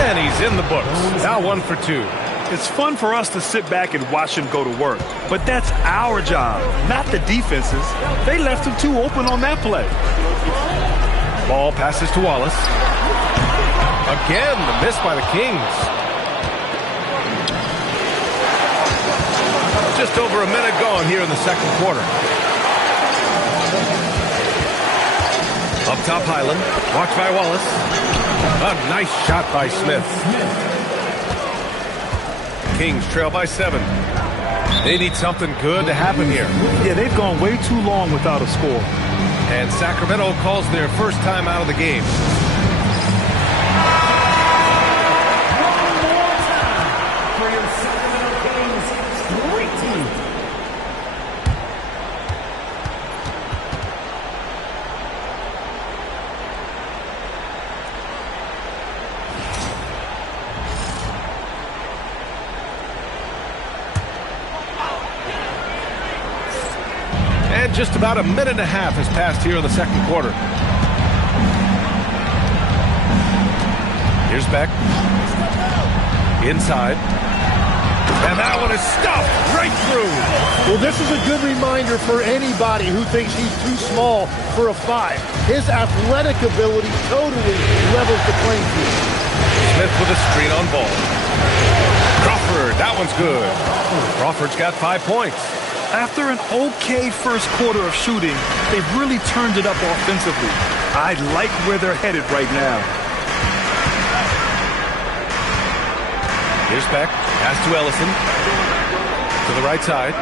And he's in the books. Now 1 for 2. It's fun for us to sit back and watch him go to work, but that's our job, not the defense's. They left him too open on that play. Ball passes to Wallace. Again, the miss by the Kings. Just over a minute gone here in the second quarter. Up top, Highland. Watched by Wallace. A nice shot by Smith. Kings trail by 7. They need something good to happen here. Yeah, they've gone way too long without a score. And Sacramento calls their first time out of the game. One more time for your Sacramento Kings street team. And just about a minute and a half has passed here in the second quarter. Here's Beck. Inside. And that one is stuffed right through. Well, this is a good reminder for anybody who thinks he's too small for a 5. His athletic ability totally levels the playing field. Smith with a screen on ball. Crawford, that one's good. Crawford's got 5 points. After an okay first quarter of shooting, they've really turned it up offensively. I like where they're headed right now. Here's Beck. Pass to Ellison. To the right side.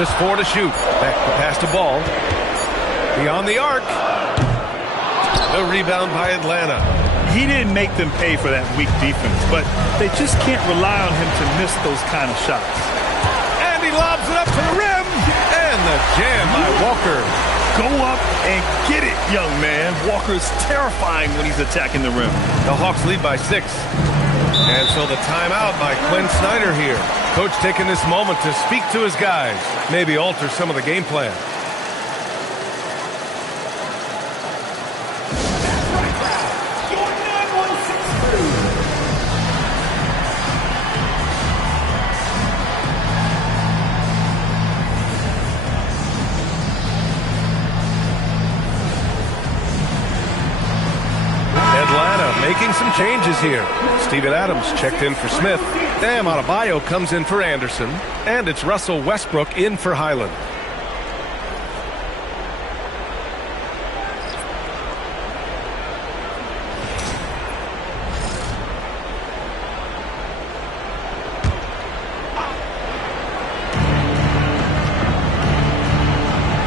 Just 4 to shoot. Beck to pass to Ball. Beyond the arc. The rebound by Atlanta. He didn't make them pay for that weak defense, but they just can't rely on him to miss those kind of shots. And he lobs it up to the rim. And the jam by Walker. Go up and get it, young man. Walker's terrifying when he's attacking the rim. The Hawks lead by 6. And so the timeout by Quinn Snyder here. Coach taking this moment to speak to his guys. Maybe alter some of the game plan. Making some changes here. Steven Adams checked in for Smith. Bam Adebayo comes in for Anderson. And it's Russell Westbrook in for Highland.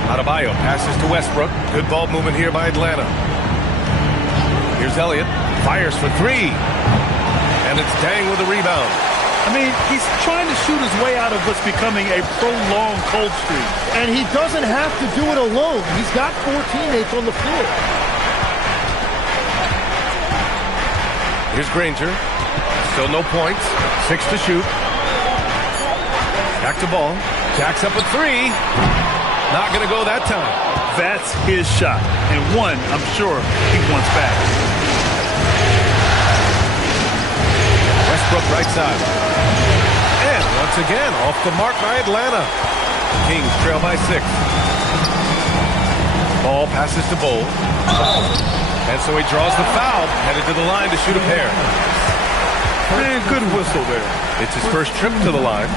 Adebayo passes to Westbrook. Good ball movement here by Atlanta. Here's Elliott. Fires for 3. And it's Dang with a rebound. I mean, he's trying to shoot his way out of what's becoming a prolonged cold streak. And he doesn't have to do it alone. He's got 4 teammates on the floor. Here's Granger. Still no points. 6 to shoot. Back to Ball. Jacks up a 3. Not going to go that time. That's his shot. And one, I'm sure, he wants back. Westbrook right side. And once again, off the mark by Atlanta. Kings trail by 6. Ball passes to Bull. And so he draws the foul, headed to the line to shoot a pair. Man, good whistle there. It's his first trip to the line.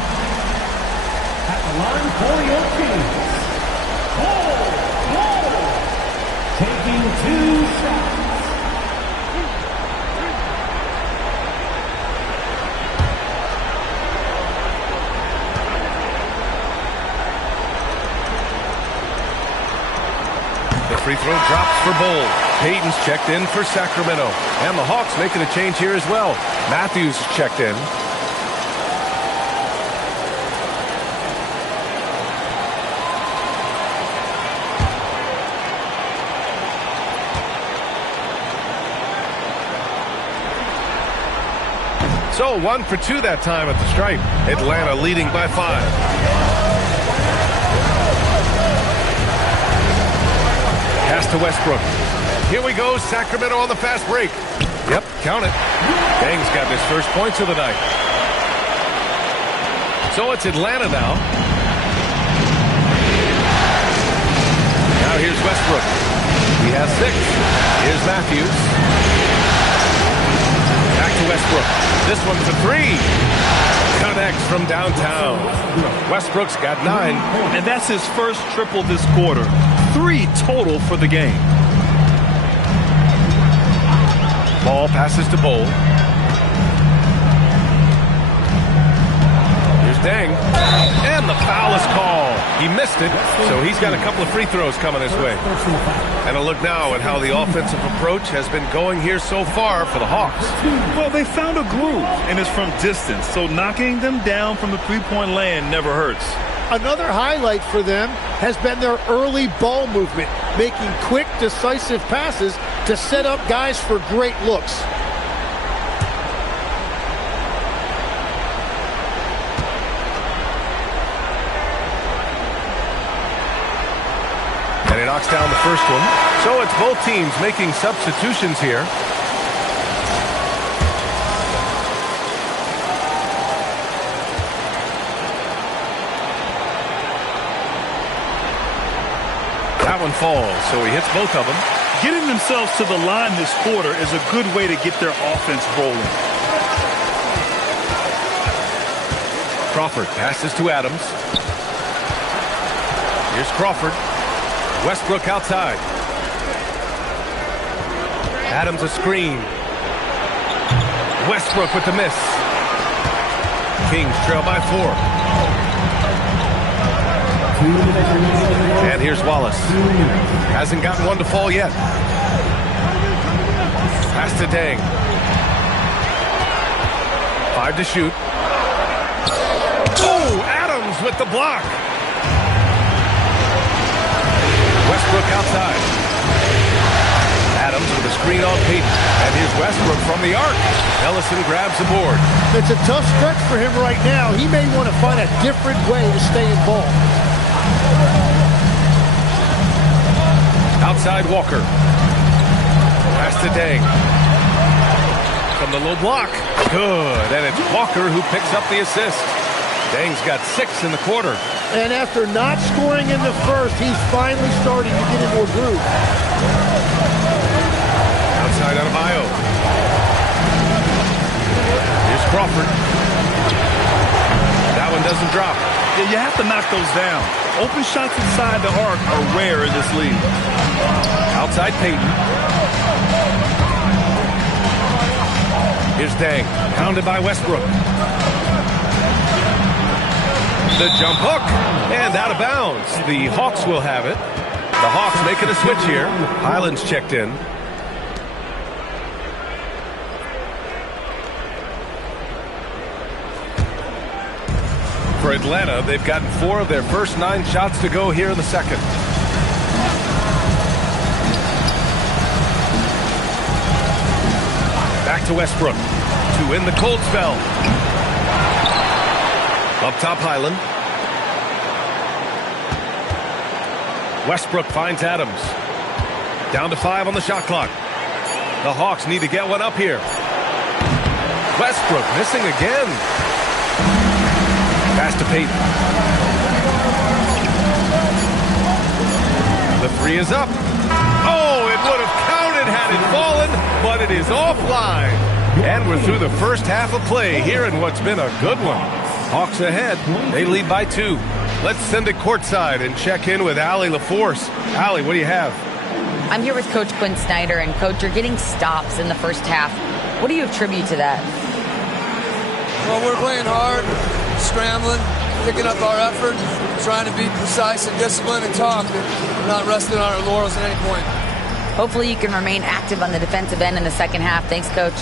At the line for your Kings. Bull. Taking 2 shots. Free throw drops for Bull. Payton's checked in for Sacramento. And the Hawks making a change here as well. Matthews checked in. So 1 for 2 that time at the stripe. Atlanta leading by 5. Pass to Westbrook. Here we go, Sacramento on the fast break. Yep, count it. Dang's got his first points of the night. So it's Atlanta now. Now here's Westbrook. He has 6. Here's Matthews. Back to Westbrook. This one's a 3. Connects from downtown. Westbrook's got 9. And that's his first triple this quarter. 3 total for the game. Ball passes to Bowl. Here's Dang. And the foul is called. He missed it, so he's got a couple of free throws coming his way. And a look now at how the offensive approach has been going here so far for the Hawks. Well, they found a groove, and it's from distance, so knocking them down from the three-point land never hurts. Another highlight for them has been their early ball movement, making quick, decisive passes to set up guys for great looks. And he knocks down the first one. So it's both teams making substitutions here. That one falls, so he hits both of them. Getting themselves to the line this quarter is a good way to get their offense rolling. Crawford passes to Adams. Here's Crawford. Westbrook outside. Adams a screen. Westbrook with the miss. Kings trail by 4. And here's Wallace. Hasn't gotten one to fall yet. Pass to Dang. 5 to shoot. Oh, Adams with the block. Westbrook outside. Adams with a screen on Payton. And here's Westbrook from the arc. Ellison grabs the board. It's a tough stretch for him right now. He may want to find a different way to stay involved. Outside Walker. Pass to Dang. From the low block. Good. And it's Walker who picks up the assist. Dang's got 6 in the quarter. And after not scoring in the first, he's finally starting to get into a groove. Outside Adebayo. Here's Crawford. That one doesn't drop. Yeah, you have to knock those down. Open shots inside the arc are rare in this league. Outside Payton. Here's Dang. Pounded by Westbrook. The jump hook. And out of bounds. The Hawks will have it. The Hawks making a switch here. Highland's checked in. For Atlanta, they've gotten 4 of their first 9 shots to go here in the second. Back to Westbrook to end the cold spell. Up top, Highland. Westbrook finds Adams. Down to 5 on the shot clock. The Hawks need to get one up here. Westbrook missing again. Pass to Payton. The 3 is up. Oh, it would have counted had it fallen, but it is offline. And we're through the first half of play here in what's been a good one. Hawks ahead. They lead by 2. Let's send it courtside and check in with Allie LaForce. Allie, what do you have? I'm here with Coach Quinn Snyder, and Coach, you're getting stops in the first half. What do you attribute to that? Well, we're playing hard, scrambling, picking up our effort, trying to be precise and disciplined and talk. We're not resting on our laurels at any point. Hopefully you can remain active on the defensive end in the second half. Thanks, Coach.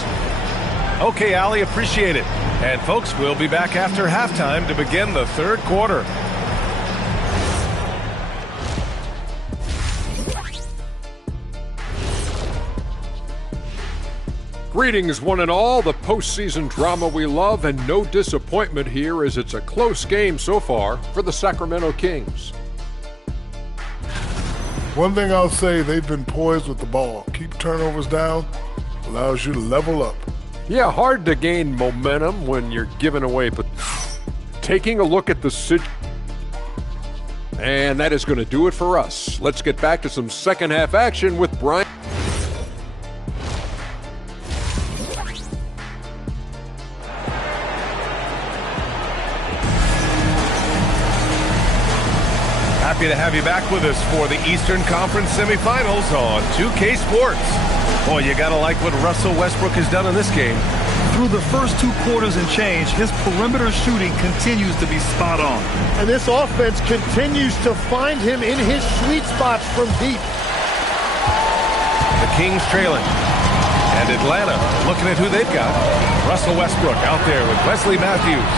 Okay, Allie, appreciate it. And folks, we'll be back after halftime to begin the third quarter. Greetings, one and all. The postseason drama we love, and no disappointment here as it's a close game so far for the Sacramento Kings. One thing I'll say, they've been poised with the ball. Keep turnovers down, allows you to level up. Yeah, hard to gain momentum when you're giving away. But taking a look at the situation, and that is going to do it for us. Let's get back to some second half action with Brian. Happy to have you back with us for the Eastern Conference semifinals on 2K Sports. Boy, you gotta like what Russell Westbrook has done in this game. Through the first 2 quarters and change, his perimeter shooting continues to be spot on. And this offense continues to find him in his sweet spots from deep. The Kings trailing. And Atlanta looking at who they've got. Russell Westbrook out there with Wesley Matthews.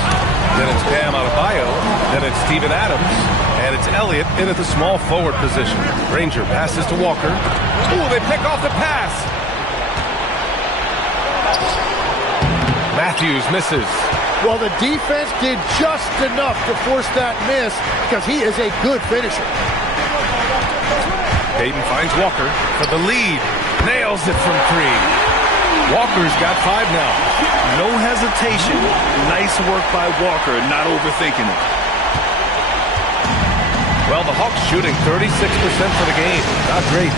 Then it's Bam Adebayo. Then it's Steven Adams. And it's Elliott in at the small forward position. Granger passes to Walker. Ooh, they pick off the pass. Matthews misses. Well, the defense did just enough to force that miss because he is a good finisher. Payton finds Walker for the lead. Nails it from 3. Walker's got 5 now. No hesitation. Nice work by Walker, not overthinking it. Well, the Hawks shooting 36% for the game. Not great.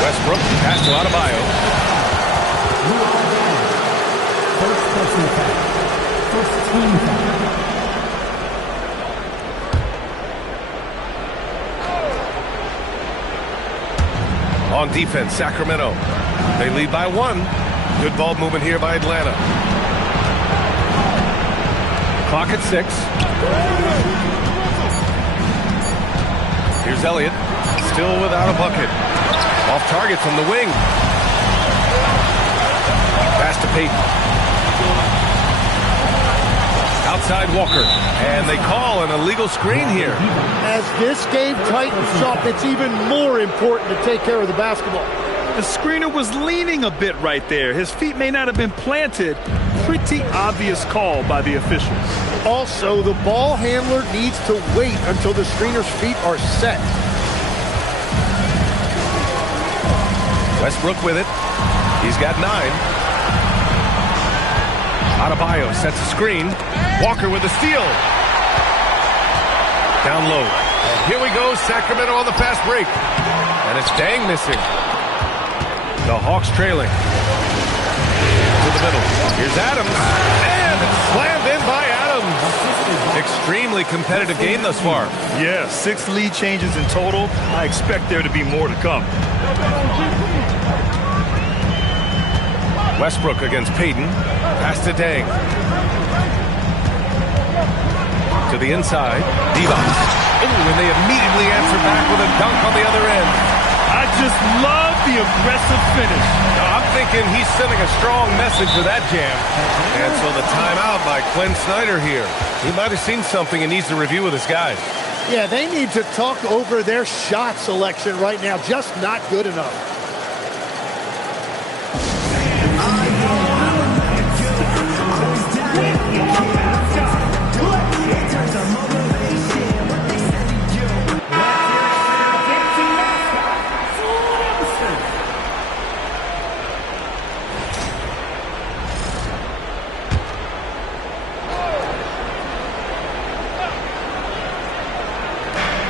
Westbrook pass to Adebayo. First personal foul. First team foul. On defense, Sacramento. They lead by 1. Good ball movement here by Atlanta. Clock at 6. Here's Elliott, still without a bucket. Off target from the wing. Pass to Payton. Outside Walker. And they call an illegal screen here. As this game tightens up, it's even more important to take care of the basketball. The screener was leaning a bit right there. His feet may not have been planted. Pretty obvious call by the officials. Also, the ball handler needs to wait until the screener's feet are set. Westbrook with it. He's got 9. Adebayo sets a screen. Walker with a steal. Down low. And here we go, Sacramento on the fast break. And it's Dang missing. The Hawks trailing. To the middle. Here's Adams. And it's slammed in by Adams. Extremely competitive game thus far. Yeah, 6 lead changes in total. I expect there to be more to come. Westbrook against Payton. Pass to Dang. To the inside. Divac. And they immediately answer back with a dunk on the other end. I just love the aggressive finish. Now, I'm thinking he's sending a strong message with that jam. And so the timeout by Quinn Snyder here. He might have seen something and needs to review with his guys. Yeah, they need to talk over their shot selection right now. Just not good enough.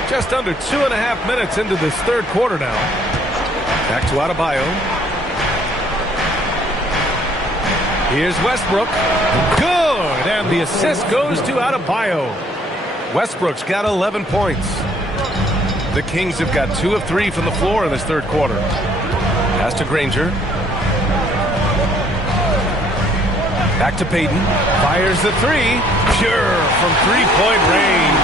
Just under 2.5 minutes into this third quarter now. Back to Adebayo. Here's Westbrook. Good! And the assist goes to Adebayo. Westbrook's got 11 points. The Kings have got 2 of 3 from the floor in this third quarter. Pass to Granger. Back to Payton. Fires the 3. Pure from 3-point range.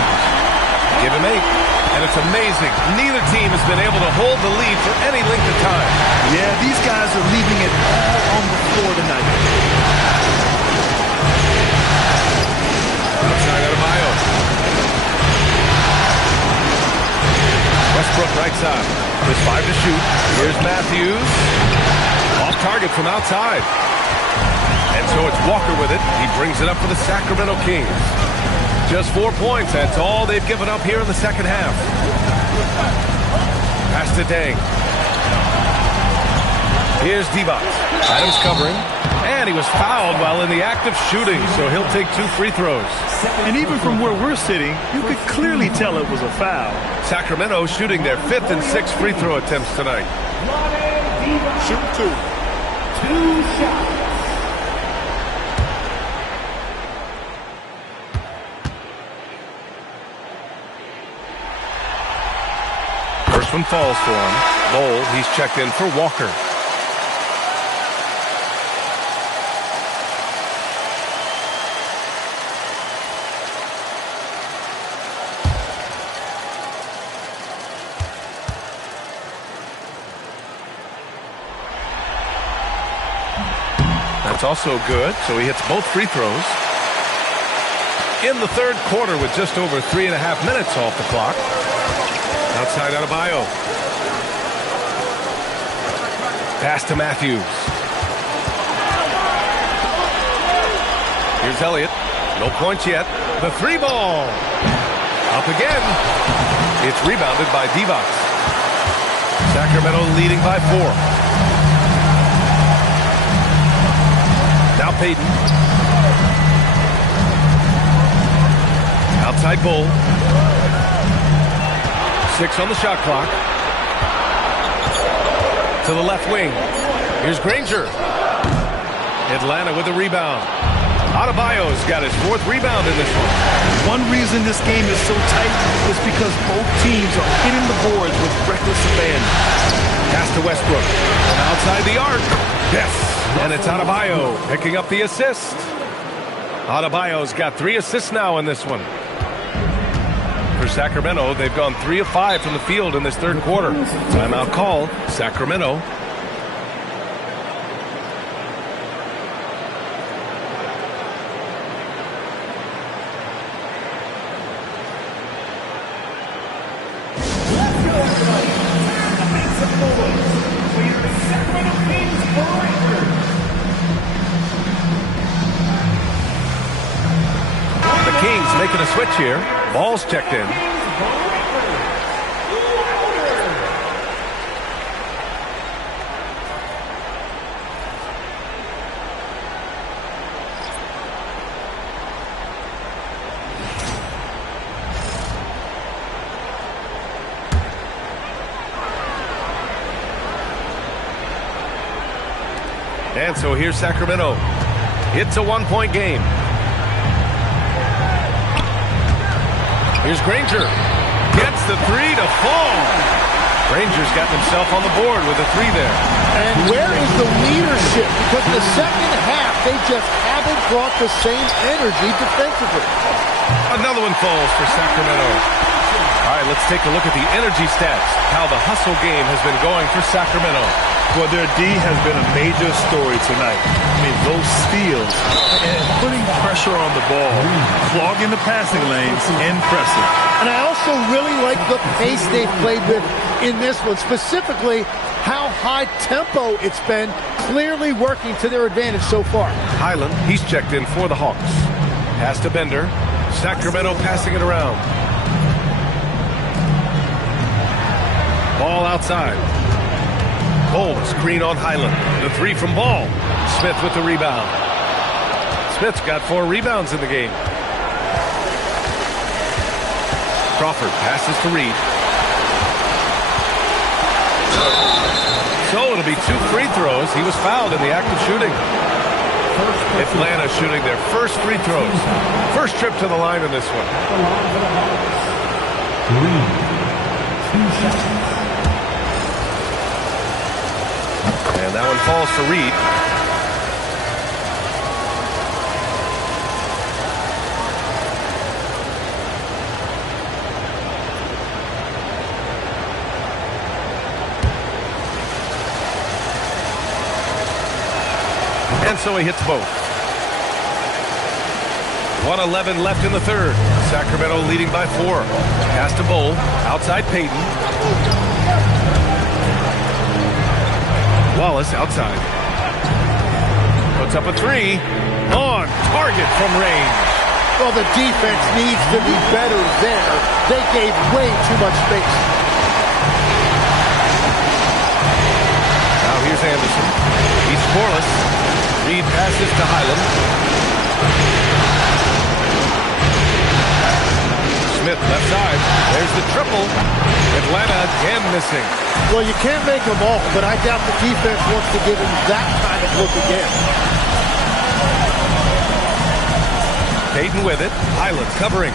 Give him 8. And it's amazing. Neither team has been able to hold the lead for any length of time. Yeah, these guys are leaving it all on the floor tonight. Outside Adebayo. Westbrook right side. There's 5 to shoot. Here's Matthews. Off target from outside. And so it's Walker with it. He brings it up for the Sacramento Kings. Just 4 points. That's all they've given up here in the second half. Pass to Dang. Here's Divac. Adams covering. And he was fouled while in the act of shooting, so he'll take 2 free throws. And even from where we're sitting, you could clearly tell it was a foul. Sacramento shooting their 5th and 6th free throw attempts tonight. Shoot 2. 2 shots. First one falls for him. Bowl, he's checked in for Walker. That's also good, so he hits both free throws. In the third quarter with just over 3.5 minutes off the clock. Outside Adebayo. Pass to Matthews. Here's Elliott. No points yet. The 3 ball. Up again. It's rebounded by Divac. Sacramento leading by 4. Now Payton. Outside Bull. 6 on the shot clock. To the left wing. Here's Granger. Atlanta with a rebound. Adebayo's got his 4th rebound in this one. One reason this game is so tight is because both teams are hitting the boards with reckless abandon. Pass to Westbrook. From outside the arc. Yes. And it's Adebayo picking up the assist. Adebayo's got 3 assists now in this one. For Sacramento, they've gone 3 of 5 from the field in this third quarter. Timeout call, Sacramento. The Kings making a switch here. Ball's checked in. And so here's Sacramento. It's a 1-point game. Here's Granger. Gets the 3 to fall. Granger's got himself on the board with a 3 there. And where is the leadership? Because in the second half, they just haven't brought the same energy defensively. Another one falls for Sacramento. All right, let's take a look at the energy stats. How the hustle game has been going for Sacramento. Well, their D has been a major story tonight. I mean, those steals and putting pressure on the ball, clogging the passing lanes, impressive. And I also really like the pace they've played with in this one, specifically how high tempo it's been, clearly working to their advantage so far. Highland, he's checked in for the Hawks. Pass to Bender. Sacramento passing it around. Ball outside. Cole, screen on Highland. The 3 from Ball. Smith with the rebound. Smith's got 4 rebounds in the game. Crawford passes to Reed. So it'll be 2 free throws. He was fouled in the act of shooting. Atlanta shooting their first free throws. First trip to the line in this one. And that one falls for Reed. And so he hits both. 1:11 left in the third. Sacramento leading by 4. Pass to Bull. Outside Payton. Wallace outside. Puts up a three. On target from range. Well, the defense needs to be better there. They gave way too much space. Now here's Anderson. He's scoreless. Reed passes to Highland. Smith left side. There's the triple. Atlanta again missing. Well, you can't make them all, but I doubt the defense wants to give him that kind of look again. Payton with it. Highland covering.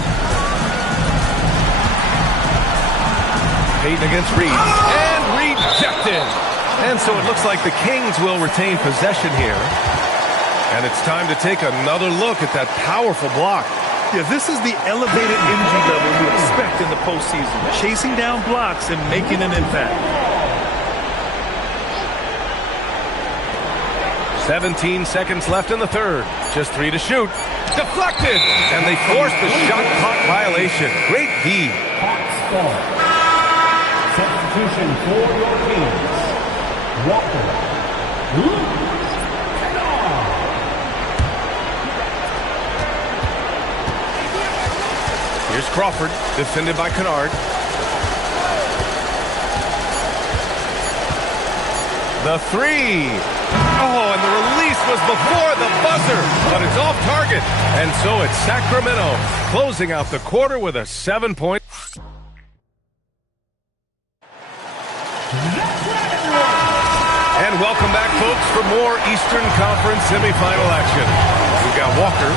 Payton against Reed. And rejected. And so it looks like the Kings will retain possession here. And it's time to take another look at that powerful block. Yeah, this is the elevated energy level you expect in the postseason. Chasing down blocks and making an impact. 17 seconds left in the third. Just 3 to shoot. Deflected. And they forced the shot clock violation. Great D. Substitution for your Kings. Walker. Here's Crawford, defended by Kennard. The three. Oh, and the release was before the buzzer, but it's off target. And so it's Sacramento closing out the quarter with a 7-point. And welcome back, folks, for more Eastern Conference semifinal action. We've got Walker.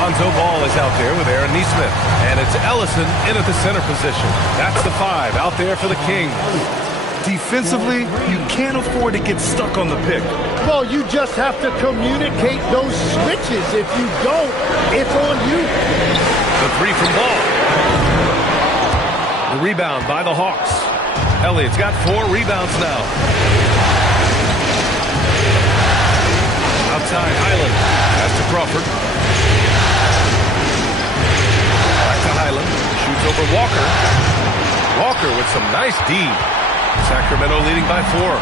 Lonzo Ball is out there with Aaron Nesmith. And it's Ellison in at the center position. That's the 5 out there for the Kings. Defensively, you can't afford to get stuck on the pick. Well, you just have to communicate those switches. If you don't, it's on you. The 3 from Ball. The rebound by the Hawks. Elliott's got 4 rebounds now. Outside, Highland. Pass to Crawford. Back to Highland. Shoots over Walker. Walker with some nice D. Sacramento leading by 4.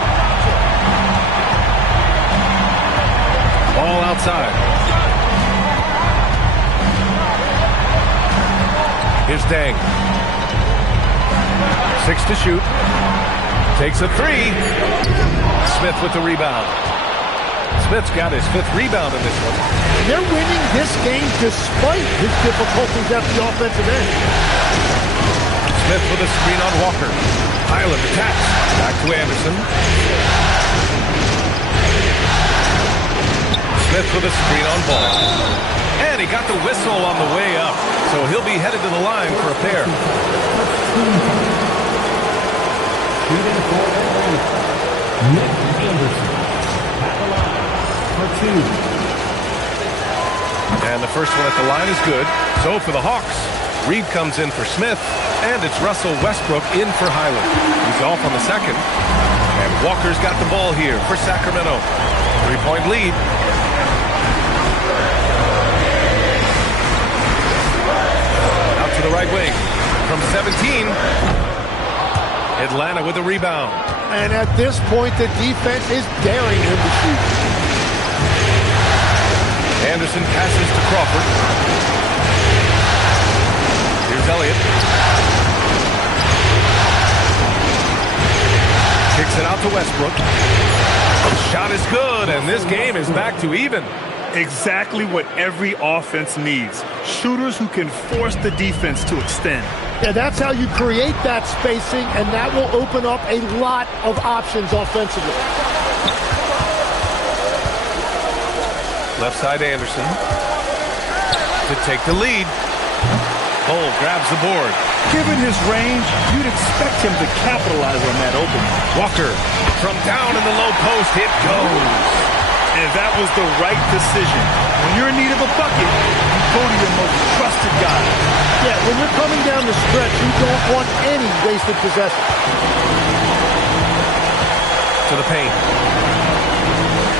Ball outside. Here's Dang. 6 to shoot. Takes a 3. Smith with the rebound. Smith's got his 5th rebound in this one. They're winning this game despite his difficulties at the offensive end. Smith with a screen on Walker. Highland attacks. Back to Anderson. Smith with a screen on Ball. And he got the whistle on the way up. So he'll be headed to the line for a pair. Nick Anderson at the line for 2. And the first one at the line is good. So for the Hawks, Reed comes in for Smith, and it's Russell Westbrook in for Highland. He's off on the second. And Walker's got the ball here for Sacramento. 3-point lead. Out to the right wing. From 17, Atlanta with the rebound. And at this point, the defense is daring him to shoot. Anderson passes to Crawford. Here's Elliott. Kicks it out to Westbrook. The shot is good, and this game is back to even. Exactly what every offense needs. Shooters who can force the defense to extend. Yeah, that's how you create that spacing, and that will open up a lot of options offensively. Left side Anderson to take the lead. Cole grabs the board. Given his range, you'd expect him to capitalize on that opening. Walker from down in the low post, it goes. And that was the right decision. When you're in need of a bucket, you go to your most trusted guy. Yeah, when you're coming down the stretch, you don't want any wasted possession. To the paint.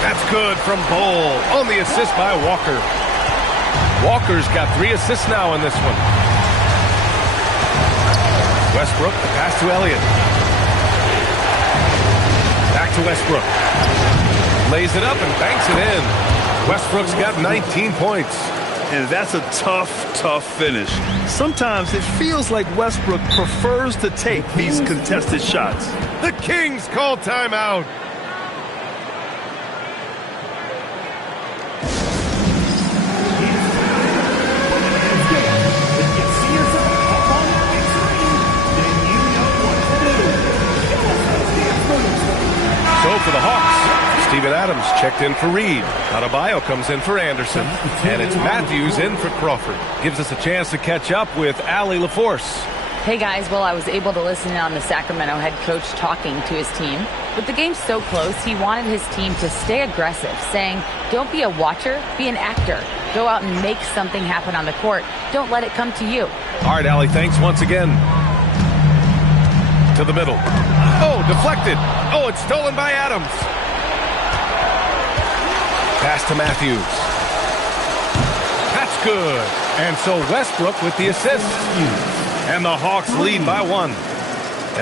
That's good from Bol on the assist by Walker. Walker's got 3 assists now in this one. Westbrook, the pass to Elliott. Back to Westbrook. Lays it up and banks it in. Westbrook's got 19 points. And that's a tough finish. Sometimes it feels like Westbrook prefers to take these contested shots. The Kings call timeout. So for the Hawks, Steven Adams checked in for Reed. Adebayo comes in for Anderson. And it's Matthews in for Crawford. Gives us a chance to catch up with Allie LaForce. Hey guys, well, I was able to listen in on the Sacramento head coach talking to his team. With the game so close, he wanted his team to stay aggressive, saying, don't be a watcher, be an actor. Go out and make something happen on the court. Don't let it come to you. All right, Allie, thanks once again. To the middle. Oh, deflected. Oh, it's stolen by Adams. Pass to Matthews. That's good. And so Westbrook with the assist. And the Hawks lead by 1.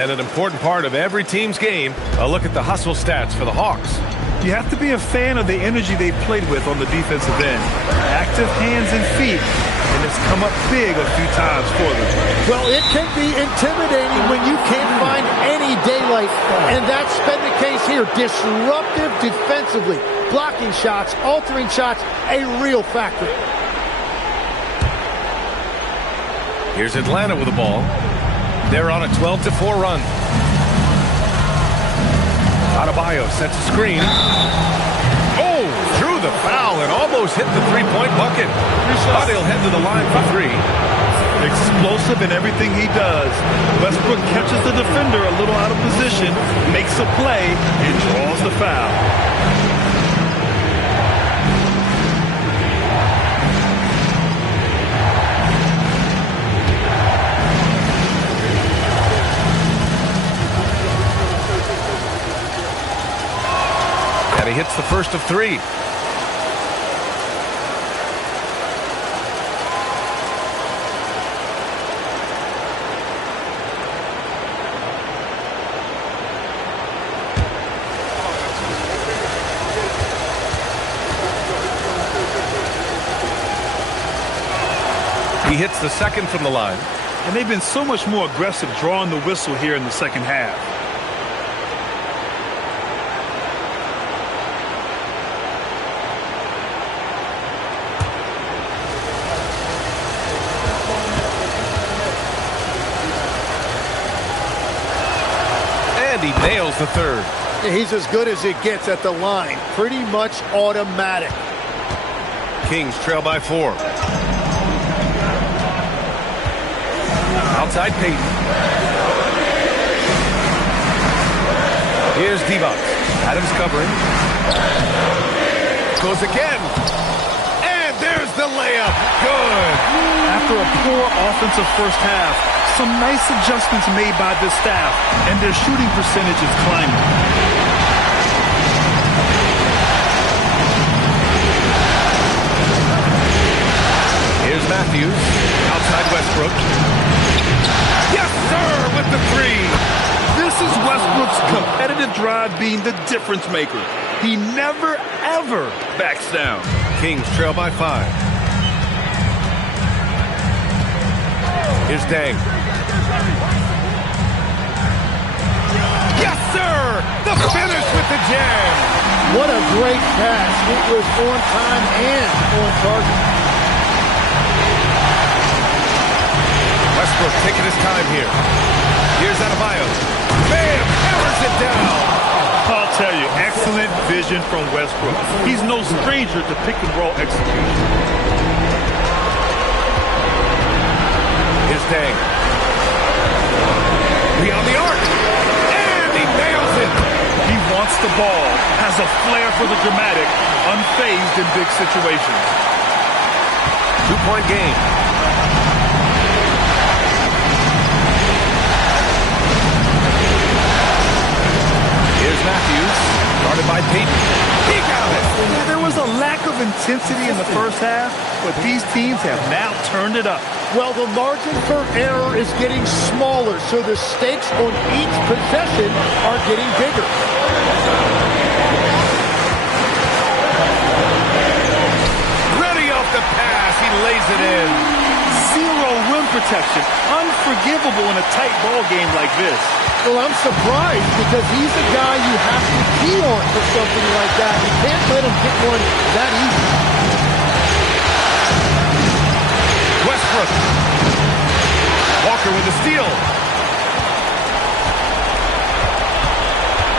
And an important part of every team's game, a look at the hustle stats for the Hawks. You have to be a fan of the energy they played with on the defensive end. Active hands and feet, and it's come up big a few times for them. Well, it can be intimidating when you can't find any daylight, and that's been the case here. Disruptive defensively, blocking shots, altering shots, a real factor. Here's Atlanta with the ball. They're on a 12-4 run. Adebayo sets a screen. Oh, drew the foul and almost hit the three-point bucket. But he'll head to the line for 3. Explosive in everything he does. Westbrook catches the defender a little out of position, makes a play, and draws the foul. And he hits the first of 3. He hits the second from the line. And they've been so much more aggressive drawing the whistle here in the second half. He nails the third. He's as good as it gets at the line. Pretty much automatic. Kings trail by 4. Outside Payton. Here's Divac. Adams covering. Goes again. And there's the layup. Good. After a poor offensive first half, some nice adjustments made by this staff, and their shooting percentage is climbing. Here's Matthews. Outside Westbrook. Yes, sir, with the 3. This is Westbrook's competitive drive being the difference maker. He never, ever backs down. Kings trail by 5. Here's Dang. Yes, sir! The finish with the jam! What a great pass. It was on time and on target. Westbrook taking his time here. Here's Adebayo. Bam! Hammers it down! I'll tell you, excellent vision from Westbrook. He's no stranger to pick-and-roll execution. Here's Dang. Beyond the arc. And he nails it. He wants the ball, has a flair for the dramatic, unfazed in big situations. 2-point game. Here's Matthews. Guarded by Payton. He got it. Yeah, there was a lack of intensity in the first half, but these teams have now turned it up. Well, the margin for error is getting smaller, so the stakes on each possession are getting bigger. lays it in. Zero rim protection. Unforgivable in a tight ball game like this. Well, I'm surprised because he's a guy you have to key on for something like that. You can't let him hit one that easy. Westbrook. Walker with the steal.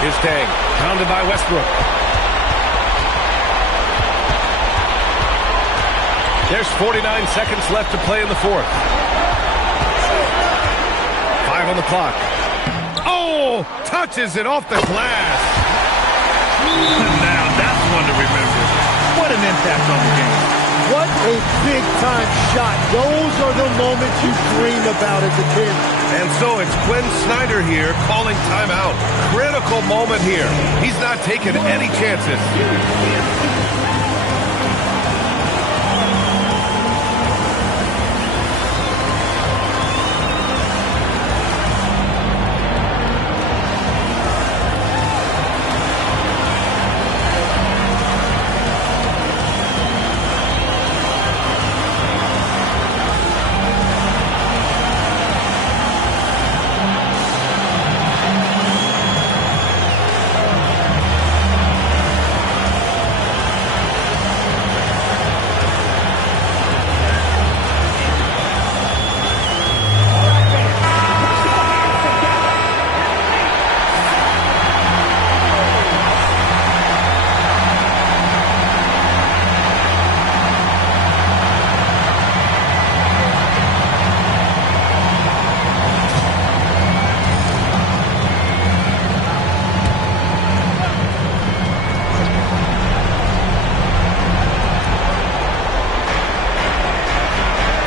Here's Dang. Pounded by Westbrook. There's 49 seconds left to play in the fourth. 5 on the clock. Oh! Touches it off the glass. Now, that's one to remember. What an impact on the game. What a big-time shot. Those are the moments you dream about as a kid. And so it's Quinn Snyder here calling timeout. Critical moment here. He's not taking any chances.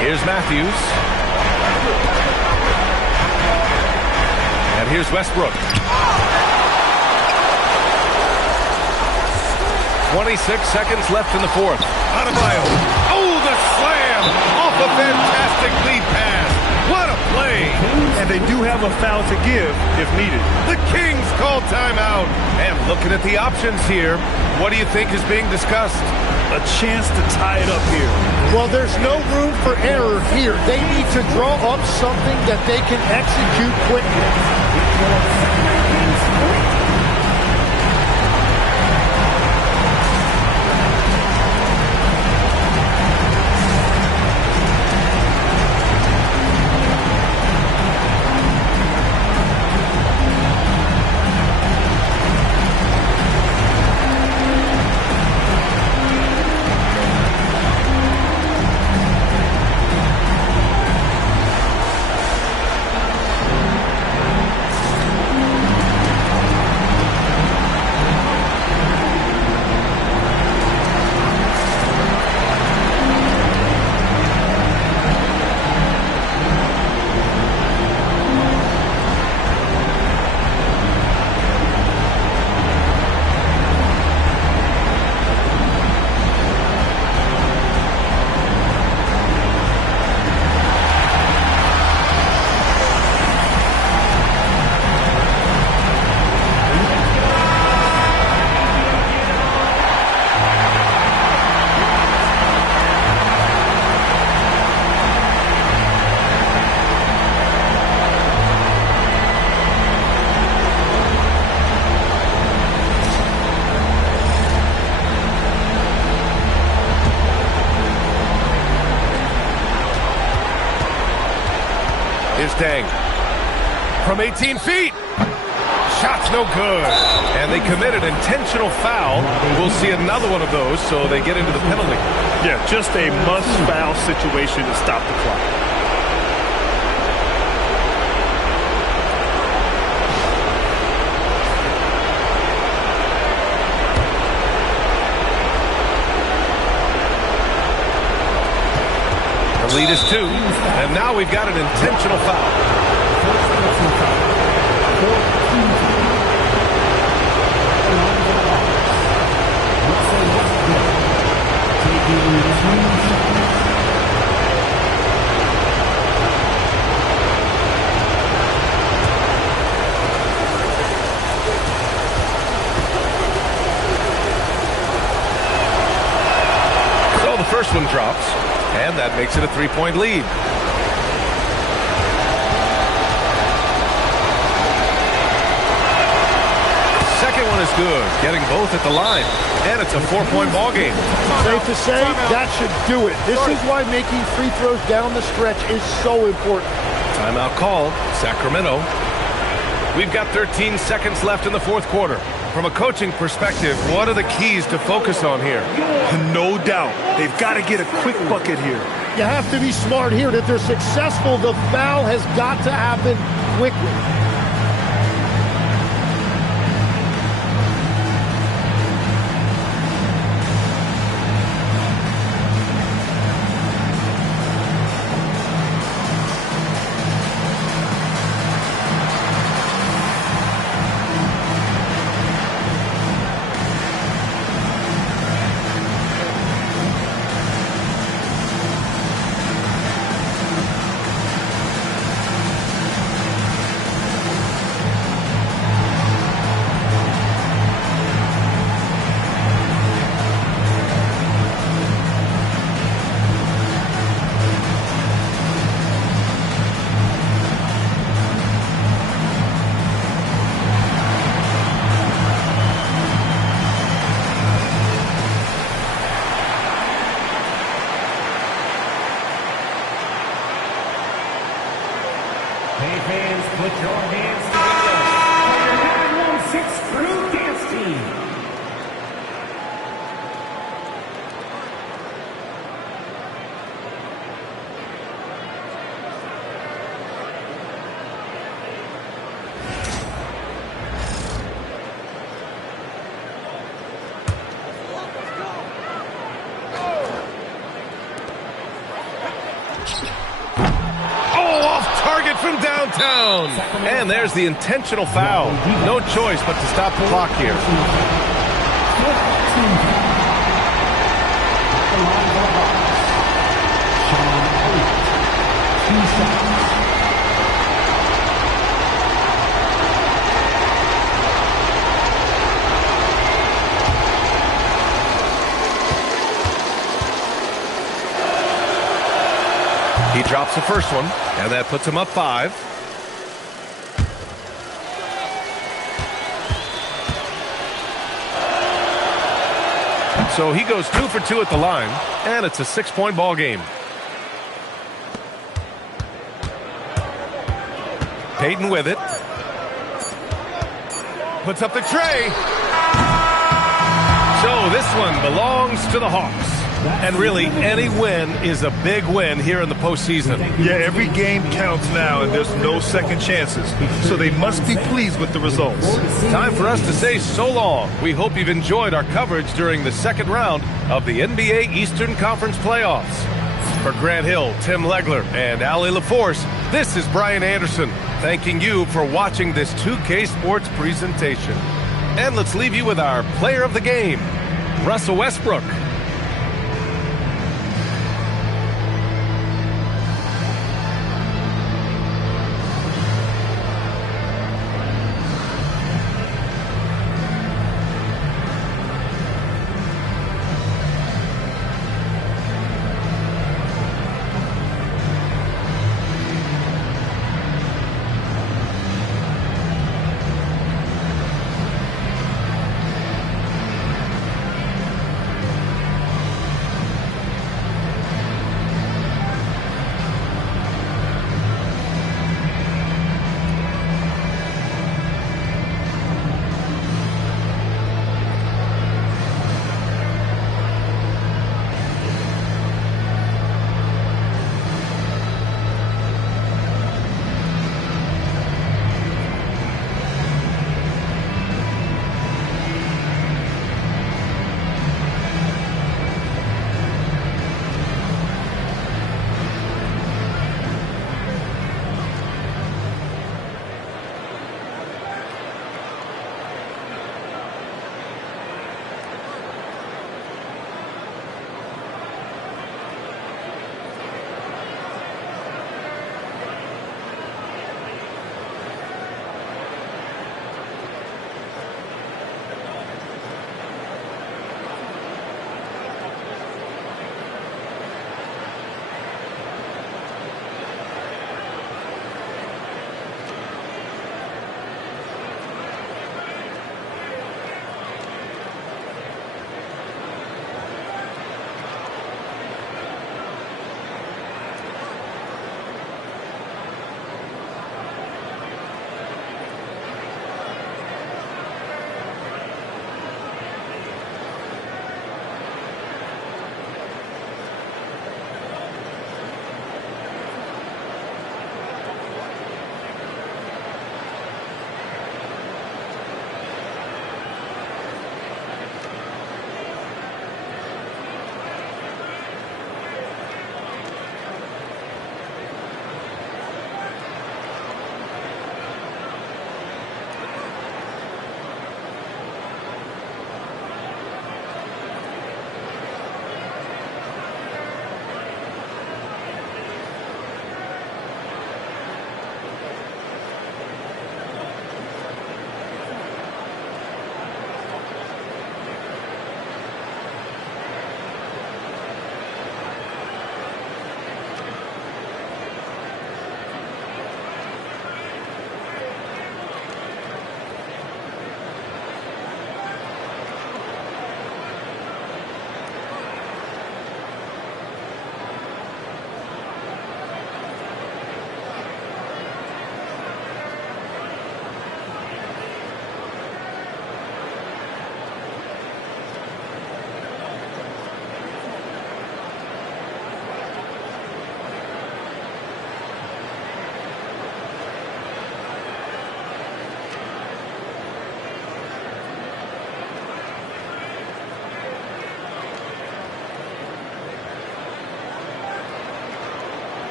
Here's Matthews. And here's Westbrook. 26 seconds left in the fourth. Adebayo. Oh, the slam off a fantastic lead pass. What a play. And they do have a foul to give if needed. The Kings call timeout. And looking at the options here, what do you think is being discussed? A chance to tie it up here. Well, there's no room for error here. They need to draw up something that they can execute quickly. Here's Dang. From 18 feet. Shot's no good. And they committed intentional foul. We'll see another one of those, so they get into the penalty. Yeah, just a must-foul situation to stop the clock. The lead is 2, and now we've got an intentional foul. So the first one drops. And that makes it a 3-point lead. Second one is good, getting both at the line. And it's a 4-point ball game. Safe to say, that should do it. This is why making free throws down the stretch is so important. Timeout called, Sacramento. We've got 13 seconds left in the fourth quarter. From a coaching perspective, what are the keys to focus on here? No doubt. They've got to get a quick bucket here. You have to be smart here. If they're successful, the foul has got to happen quickly. Hey fans, put your hands together for your 916 Crew Dance Team. From downtown. And there's the intentional foul. No choice but to stop the clock here. He drops the first one, and that puts him up 5. So he goes 2 for 2 at the line, and it's a 6-point ball game. Payton with it. Puts up the tray. So this one belongs to the Hawks. And really, any win is a big win here in the postseason. Yeah, every game counts now, and there's no second chances. So they must be pleased with the results. Time for us to say so long. We hope you've enjoyed our coverage during the second round of the NBA Eastern Conference playoffs. For Grant Hill, Tim Legler, and Ali LaForce, this is Brian Anderson, thanking you for watching this 2K Sports presentation. And let's leave you with our player of the game, Russell Westbrook.